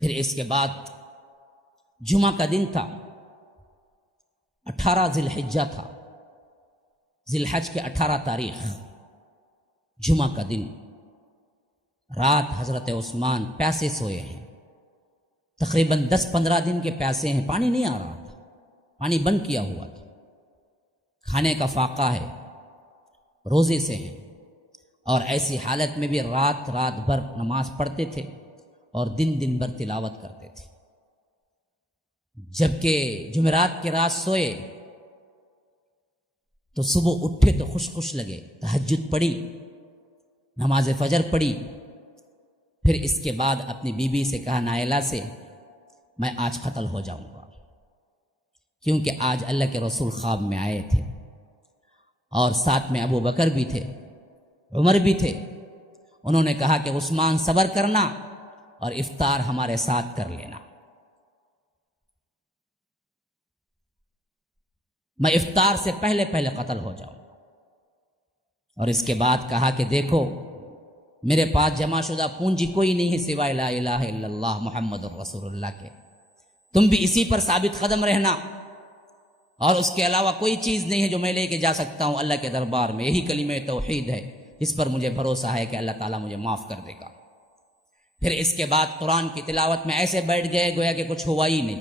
پھر اس کے بعد جمعہ کا دن تھا، 18 ذی الحجہ تھا، ذی الحج کے 18 تاریخ، جمعہ کا دن، رات حضرت عثمان پیاسے سوئے ہیں، تقریباً 10-15 دن کے پیاسے ہیں، پانی نہیں آ رہا تھا، پانی بند کیا ہوا تھا، کھانے کا فاقہ ہے، روزے سے ہیں، اور ایسی حالت میں بھی رات بھر نماز پڑھتے تھے اور دن بھر تلاوت کرتے تھے۔ جبکہ جمعرات کے رات سوئے تو صبح اٹھے تو خوش لگے، تہجد پڑھی، نماز فجر پڑھی، پھر اس کے بعد اپنی بیوی سے کہا نائلہ سے میں آج قتل ہو جاؤں گا، کیونکہ آج اللہ کے رسول خواب میں آئے تھے اور ساتھ میں ابو بکر بھی تھے، عمر بھی تھے، انہوں نے کہا کہ عثمان صبر کرنا اور افطار ہمارے ساتھ کر لینا۔ میں افطار سے پہلے قتل ہو جاؤں، اور اس کے بعد کہا کہ دیکھو میرے پاس جمع شدہ پونجی کوئی نہیں ہے سوائے لا الہ الا اللہ محمد الرسول اللہ کے، تم بھی اسی پر ثابت قدم رہنا، اور اس کے علاوہ کوئی چیز نہیں ہے جو میں لے کے جا سکتا ہوں اللہ کے دربار میں، یہی کلمہ توحید ہے جس پر مجھے بھروسہ ہے کہ اللہ تعالیٰ مجھے معاف کر دے گا۔ پھر اس کے بعد قرآن کی تلاوت میں ایسے بیٹھ گئے گویا کہ کچھ ہوا ہی نہیں،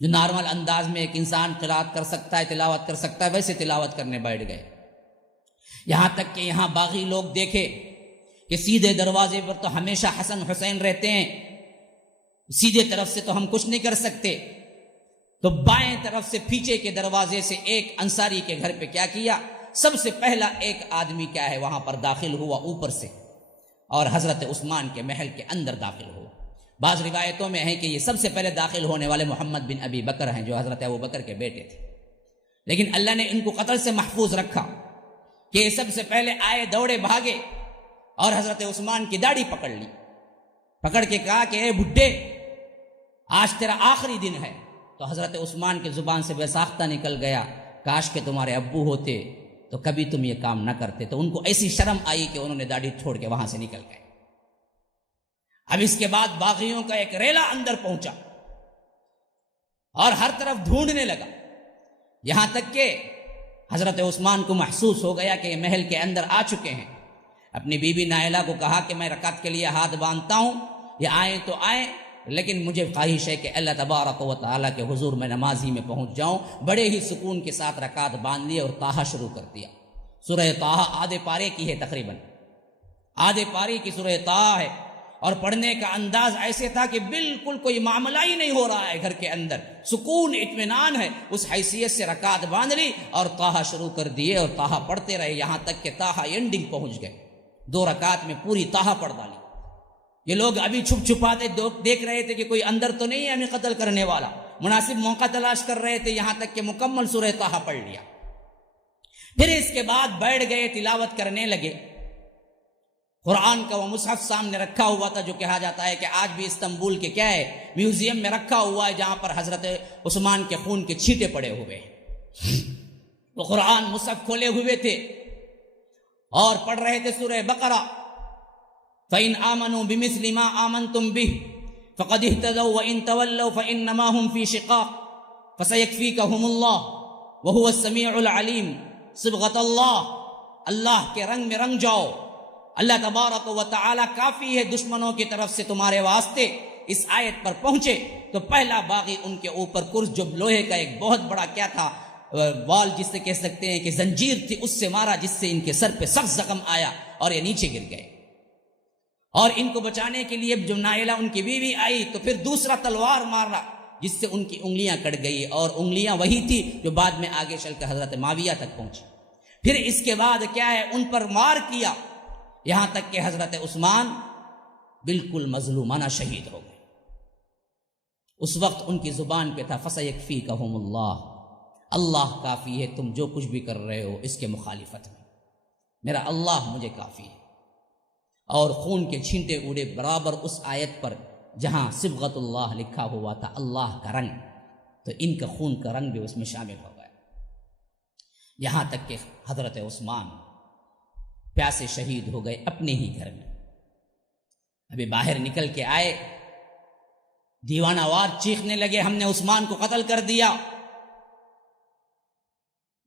جو نارمل انداز میں ایک انسان قرات کر سکتا ہے، تلاوت کر سکتا ہے، ویسے تلاوت کرنے بیٹھ گئے، یہاں تک کہ یہاں باغی لوگ دیکھے کہ سیدھے دروازے پر تو ہمیشہ حسن حسین رہتے ہیں، سیدھے طرف سے تو ہم کچھ نہیں کر سکتے، تو بائیں طرف سے پیچھے کے دروازے سے ایک انصاری کے گھر پہ کیا کیا، سب سے پہلا ایک آدمی کیا ہے وہاں پر داخل ہوا اوپر سے، اور حضرت عثمان کے محل کے اندر داخل ہوا۔ بعض روایتوں میں ہے کہ یہ سب سے پہلے داخل ہونے والے محمد بن ابی بکر ہیں، جو حضرت ابو بکر کے بیٹے تھے، لیکن اللہ نے ان کو قتل سے محفوظ رکھا کہ یہ سب سے پہلے آئے، دوڑے بھاگے اور حضرت عثمان کی داڑھی پکڑ لی، پکڑ کے کہا کہ اے بڈھے آج تیرا آخری دن ہے، تو حضرت عثمان کے زبان سے بے ساختہ نکل گیا کاش کہ تمہارے ابو ہوتے تو کبھی تم یہ کام نہ کرتے، تو ان کو ایسی شرم آئی کہ انہوں نے داڑھی چھوڑ کے وہاں سے نکل گئے۔ اب اس کے بعد باغیوں کا ایک ریلا اندر پہنچا اور ہر طرف ڈھونڈنے لگا، یہاں تک کہ حضرت عثمان کو محسوس ہو گیا کہ یہ محل کے اندر آ چکے ہیں۔ اپنی بیوی نائلہ کو کہا کہ میں رکعت کے لیے ہاتھ باندھتا ہوں، یہ آئیں تو آئیں، لیکن مجھے خواہش ہے کہ اللہ تبارک و تعالیٰ کے حضور میں نماز ہی میں پہنچ جاؤں۔ بڑے ہی سکون کے ساتھ رکعت باندھ لی اور طٰہٰ شروع کر دیا۔ سورہ طٰہٰ آدھے پارے کی ہے، تقریباً آدھے پارے کی سورہ طٰہٰ ہے، اور پڑھنے کا انداز ایسے تھا کہ بالکل کوئی معاملہ ہی نہیں ہو رہا ہے، گھر کے اندر سکون اطمینان ہے، اس حیثیت سے رکعت باندھ لی اور طٰہٰ شروع کر دیے اور طٰہٰ پڑھتے رہے، یہاں تک کہ طٰہٰ اینڈنگ پہنچ گئے، 2 رکعت میں پوری طٰہٰ پڑھ ڈالی۔ یہ لوگ ابھی چھپ چھپاتے دیکھ رہے تھے کہ کوئی اندر تو نہیں ہے ہمیں قتل کرنے والا، مناسب موقع تلاش کر رہے تھے، یہاں تک کہ مکمل سورہ طٰہٰ پڑھ لیا. پھر اس کے بعد بیٹھ گئے، تلاوت کرنے لگے. قرآن کا وہ مصحف سامنے رکھا ہوا تھا جو کہا جاتا ہے کہ آج بھی استنبول کے کیا ہے میوزیم میں رکھا ہوا ہے، جہاں پر حضرت عثمان کے خون کے چھینٹے پڑے ہوئے ہیں. وہ قرآن مصحف کھولے ہوئے تھے اور پڑھ رہے تھے سورہ بقرہ. فَإِنْ آمَنُوا بِمِثْلِ مَا آمَنْتُمْ بِهِ فَقَدِ اهْتَدَوْا وَإِنْ تَوَلَّوْا فَإِنَّمَا هُمْ فِي شِقَاقٍ فَسَيَكْفِيكَهُمُ اللَّهُ وَهُوَ السَّمِيعُ الْعَلِيمُ. صبغۃ اللہ کے رنگ میں رنگ جاؤ. اللہ تبارک و تعالی کافی ہے دشمنوں کی طرف سے تمہارے واسطے. اس آیت پر پہنچے تو پہلا باغی ان کے اوپر کرس، جو لوہے کا ایک بہت بڑا کیا تھا، وال جس سے کہہ سکتے ہیں کہ زنجیر تھی، اس سے مارا، جس سے ان کے سر پہ سخت زخم آیا اور یہ نیچے گر گئے. اور ان کو بچانے کے لیے جو نائلہ ان کی بیوی آئی تو پھر دوسرا تلوار مارا جس سے ان کی انگلیاں کٹ گئی، اور انگلیاں وہی تھی جو بعد میں آگے چل کر حضرت معاویہ تک پہنچی. پھر اس کے بعد کیا ہے ان پر وار کیا، یہاں تک کہ حضرت عثمان بالکل مظلومانہ شہید ہو گئے. اس وقت ان کی زبان پہ تھا فَسَيَكْفِيكَهُمُ اللَّهُ، اللہ کافی ہے تم جو کچھ بھی کر رہے ہو اس کے مخالفت میں، میرا اللہ مجھے کافی ہے. اور خون کے چھینٹے اڑے برابر اس آیت پر جہاں صبغۃ اللہ لکھا ہوا تھا، اللہ کا رنگ، تو ان کا خون کا رنگ بھی اس میں شامل ہو گیا. یہاں تک کہ حضرت عثمان پیاسے شہید ہو گئے اپنے ہی گھر میں. ابھی باہر نکل کے آئے، دیوانہ وار چیخنے لگے ہم نے عثمان کو قتل کر دیا.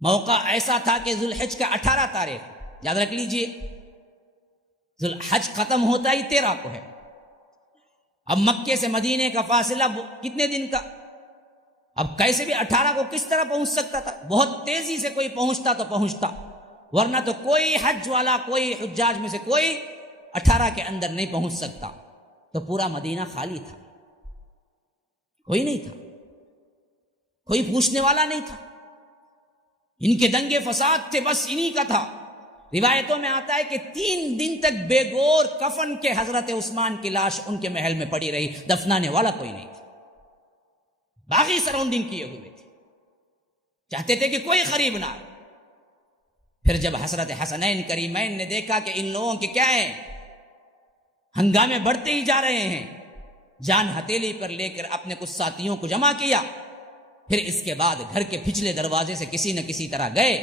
موقع ایسا تھا کہ ذوالحج کا 18 تاریخ، یاد رکھ لیجئے، ذوالحج ختم ہوتا ہی 13 کو ہے. اب مکے سے مدینے کا فاصلہ کتنے دن کا؟ اب کیسے بھی 18 کو کس طرح پہنچ سکتا تھا؟ بہت تیزی سے کوئی پہنچتا تو پہنچتا، ورنہ تو کوئی حج والا، کوئی حجاج میں سے کوئی 18 کے اندر نہیں پہنچ سکتا. تو پورا مدینہ خالی تھا، کوئی نہیں تھا، کوئی پوچھنے والا نہیں تھا. ان کے دنگے فساد تھے، بس انہی کا تھا. روایتوں میں آتا ہے کہ 3 دن تک بے گور کفن کے حضرت عثمان کی لاش ان کے محل میں پڑی رہی، دفنانے والا کوئی نہیں تھا. باقی سراؤنڈنگ کیے ہوئے تھے، چاہتے تھے کہ کوئی قریب نہ آئے. پھر جب حضرت حسنین کریمین نے دیکھا کہ ان لوگوں کے کیا ہے ہنگامے بڑھتے ہی جا رہے ہیں، جان ہتھیلی پر لے کر اپنے کچھ ساتھیوں کو جمع کیا. پھر اس کے بعد گھر کے پچھلے دروازے سے کسی نہ کسی طرح گئے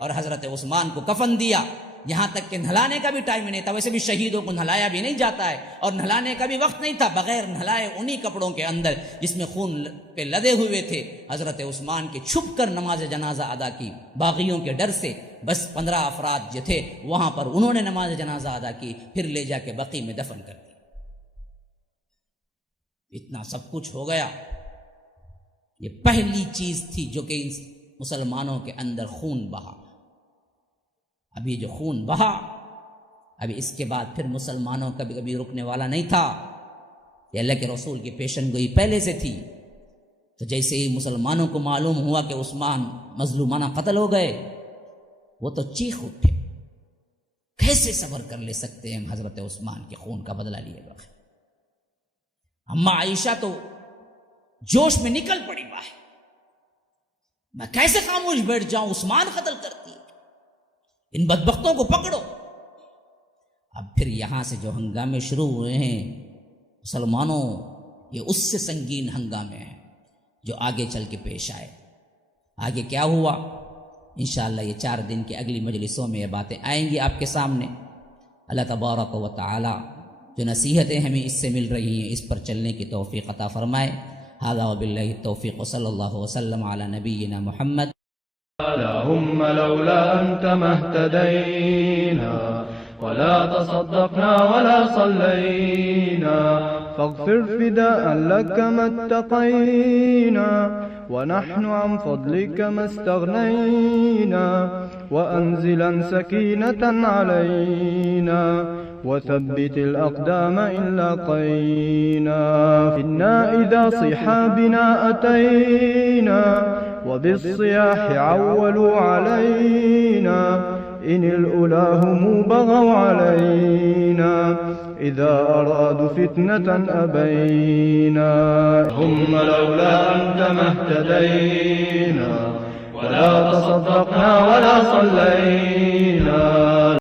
اور حضرت عثمان کو کفن دیا. یہاں تک کہ نہلانے کا بھی ٹائم نہیں تھا، ویسے بھی شہیدوں کو نہلایا بھی نہیں جاتا ہے، اور نہلانے کا بھی وقت نہیں تھا. بغیر نہلائے انہی کپڑوں کے اندر جس میں خون پہ لدے ہوئے تھے حضرت عثمان کے چھپ کر نماز جنازہ ادا کی. باغیوں کے ڈر سے بس 15 افراد جو تھے وہاں پر انہوں نے نماز جنازہ ادا کی، پھر لے جا کے بقیع میں دفن کر دی. اتنا سب کچھ ہو گیا. یہ پہلی چیز تھی جو کہ مسلمانوں کے اندر خون بہا. ابھی جو خون بہا، ابھی اس کے بعد پھر مسلمانوں کا بھی کبھی رکنے والا نہیں تھا. یہ اللہ کے رسول کی پیشن گوئی پہلے سے تھی. تو جیسے ہی مسلمانوں کو معلوم ہوا کہ عثمان مظلومانہ قتل ہو گئے، وہ تو چیخ اٹھے. کیسے صبر کر لے سکتے ہیں ہم حضرت عثمان کے خون کا بدلہ لیے بغیر؟ اما عائشہ تو جوش میں نکل پڑی، باہر میں کیسے خاموش بیٹھ جاؤں، عثمان قتل کرتی ہے، ان بدبختوں کو پکڑو. اب پھر یہاں سے جو ہنگامے شروع ہوئے ہیں مسلمانوں، یہ اس سے سنگین ہنگامے ہیں جو آگے چل کے پیش آئے. آگے کیا ہوا انشاءاللہ یہ 4 دن کے اگلی مجلسوں میں یہ باتیں آئیں گی آپ کے سامنے. اللہ تبارک و تعالی جو نصیحتیں ہمیں اس سے مل رہی ہیں اس پر چلنے کی توفیق عطا فرمائے. ھذا وباللہ التوفیق وصلی اللہ وسلم علی نبینا محمد. اللهم لولا أنت ما اهتدينا ولا تصدقنا ولا صلينا فاغفر فداء لك ما اتقينا ونحن عن فضلك ما استغنينا وأنزلا سكينة علينا وثبت الأقدام إن لاقينا إنا إذا صحابنا أتينا وبالصياح عولوا علينا إن الأولى هم بغوا علينا إذا أرادوا فتنة أبينا هم لولا أنت ما اهتدينا ولا تصدقنا ولا صلينا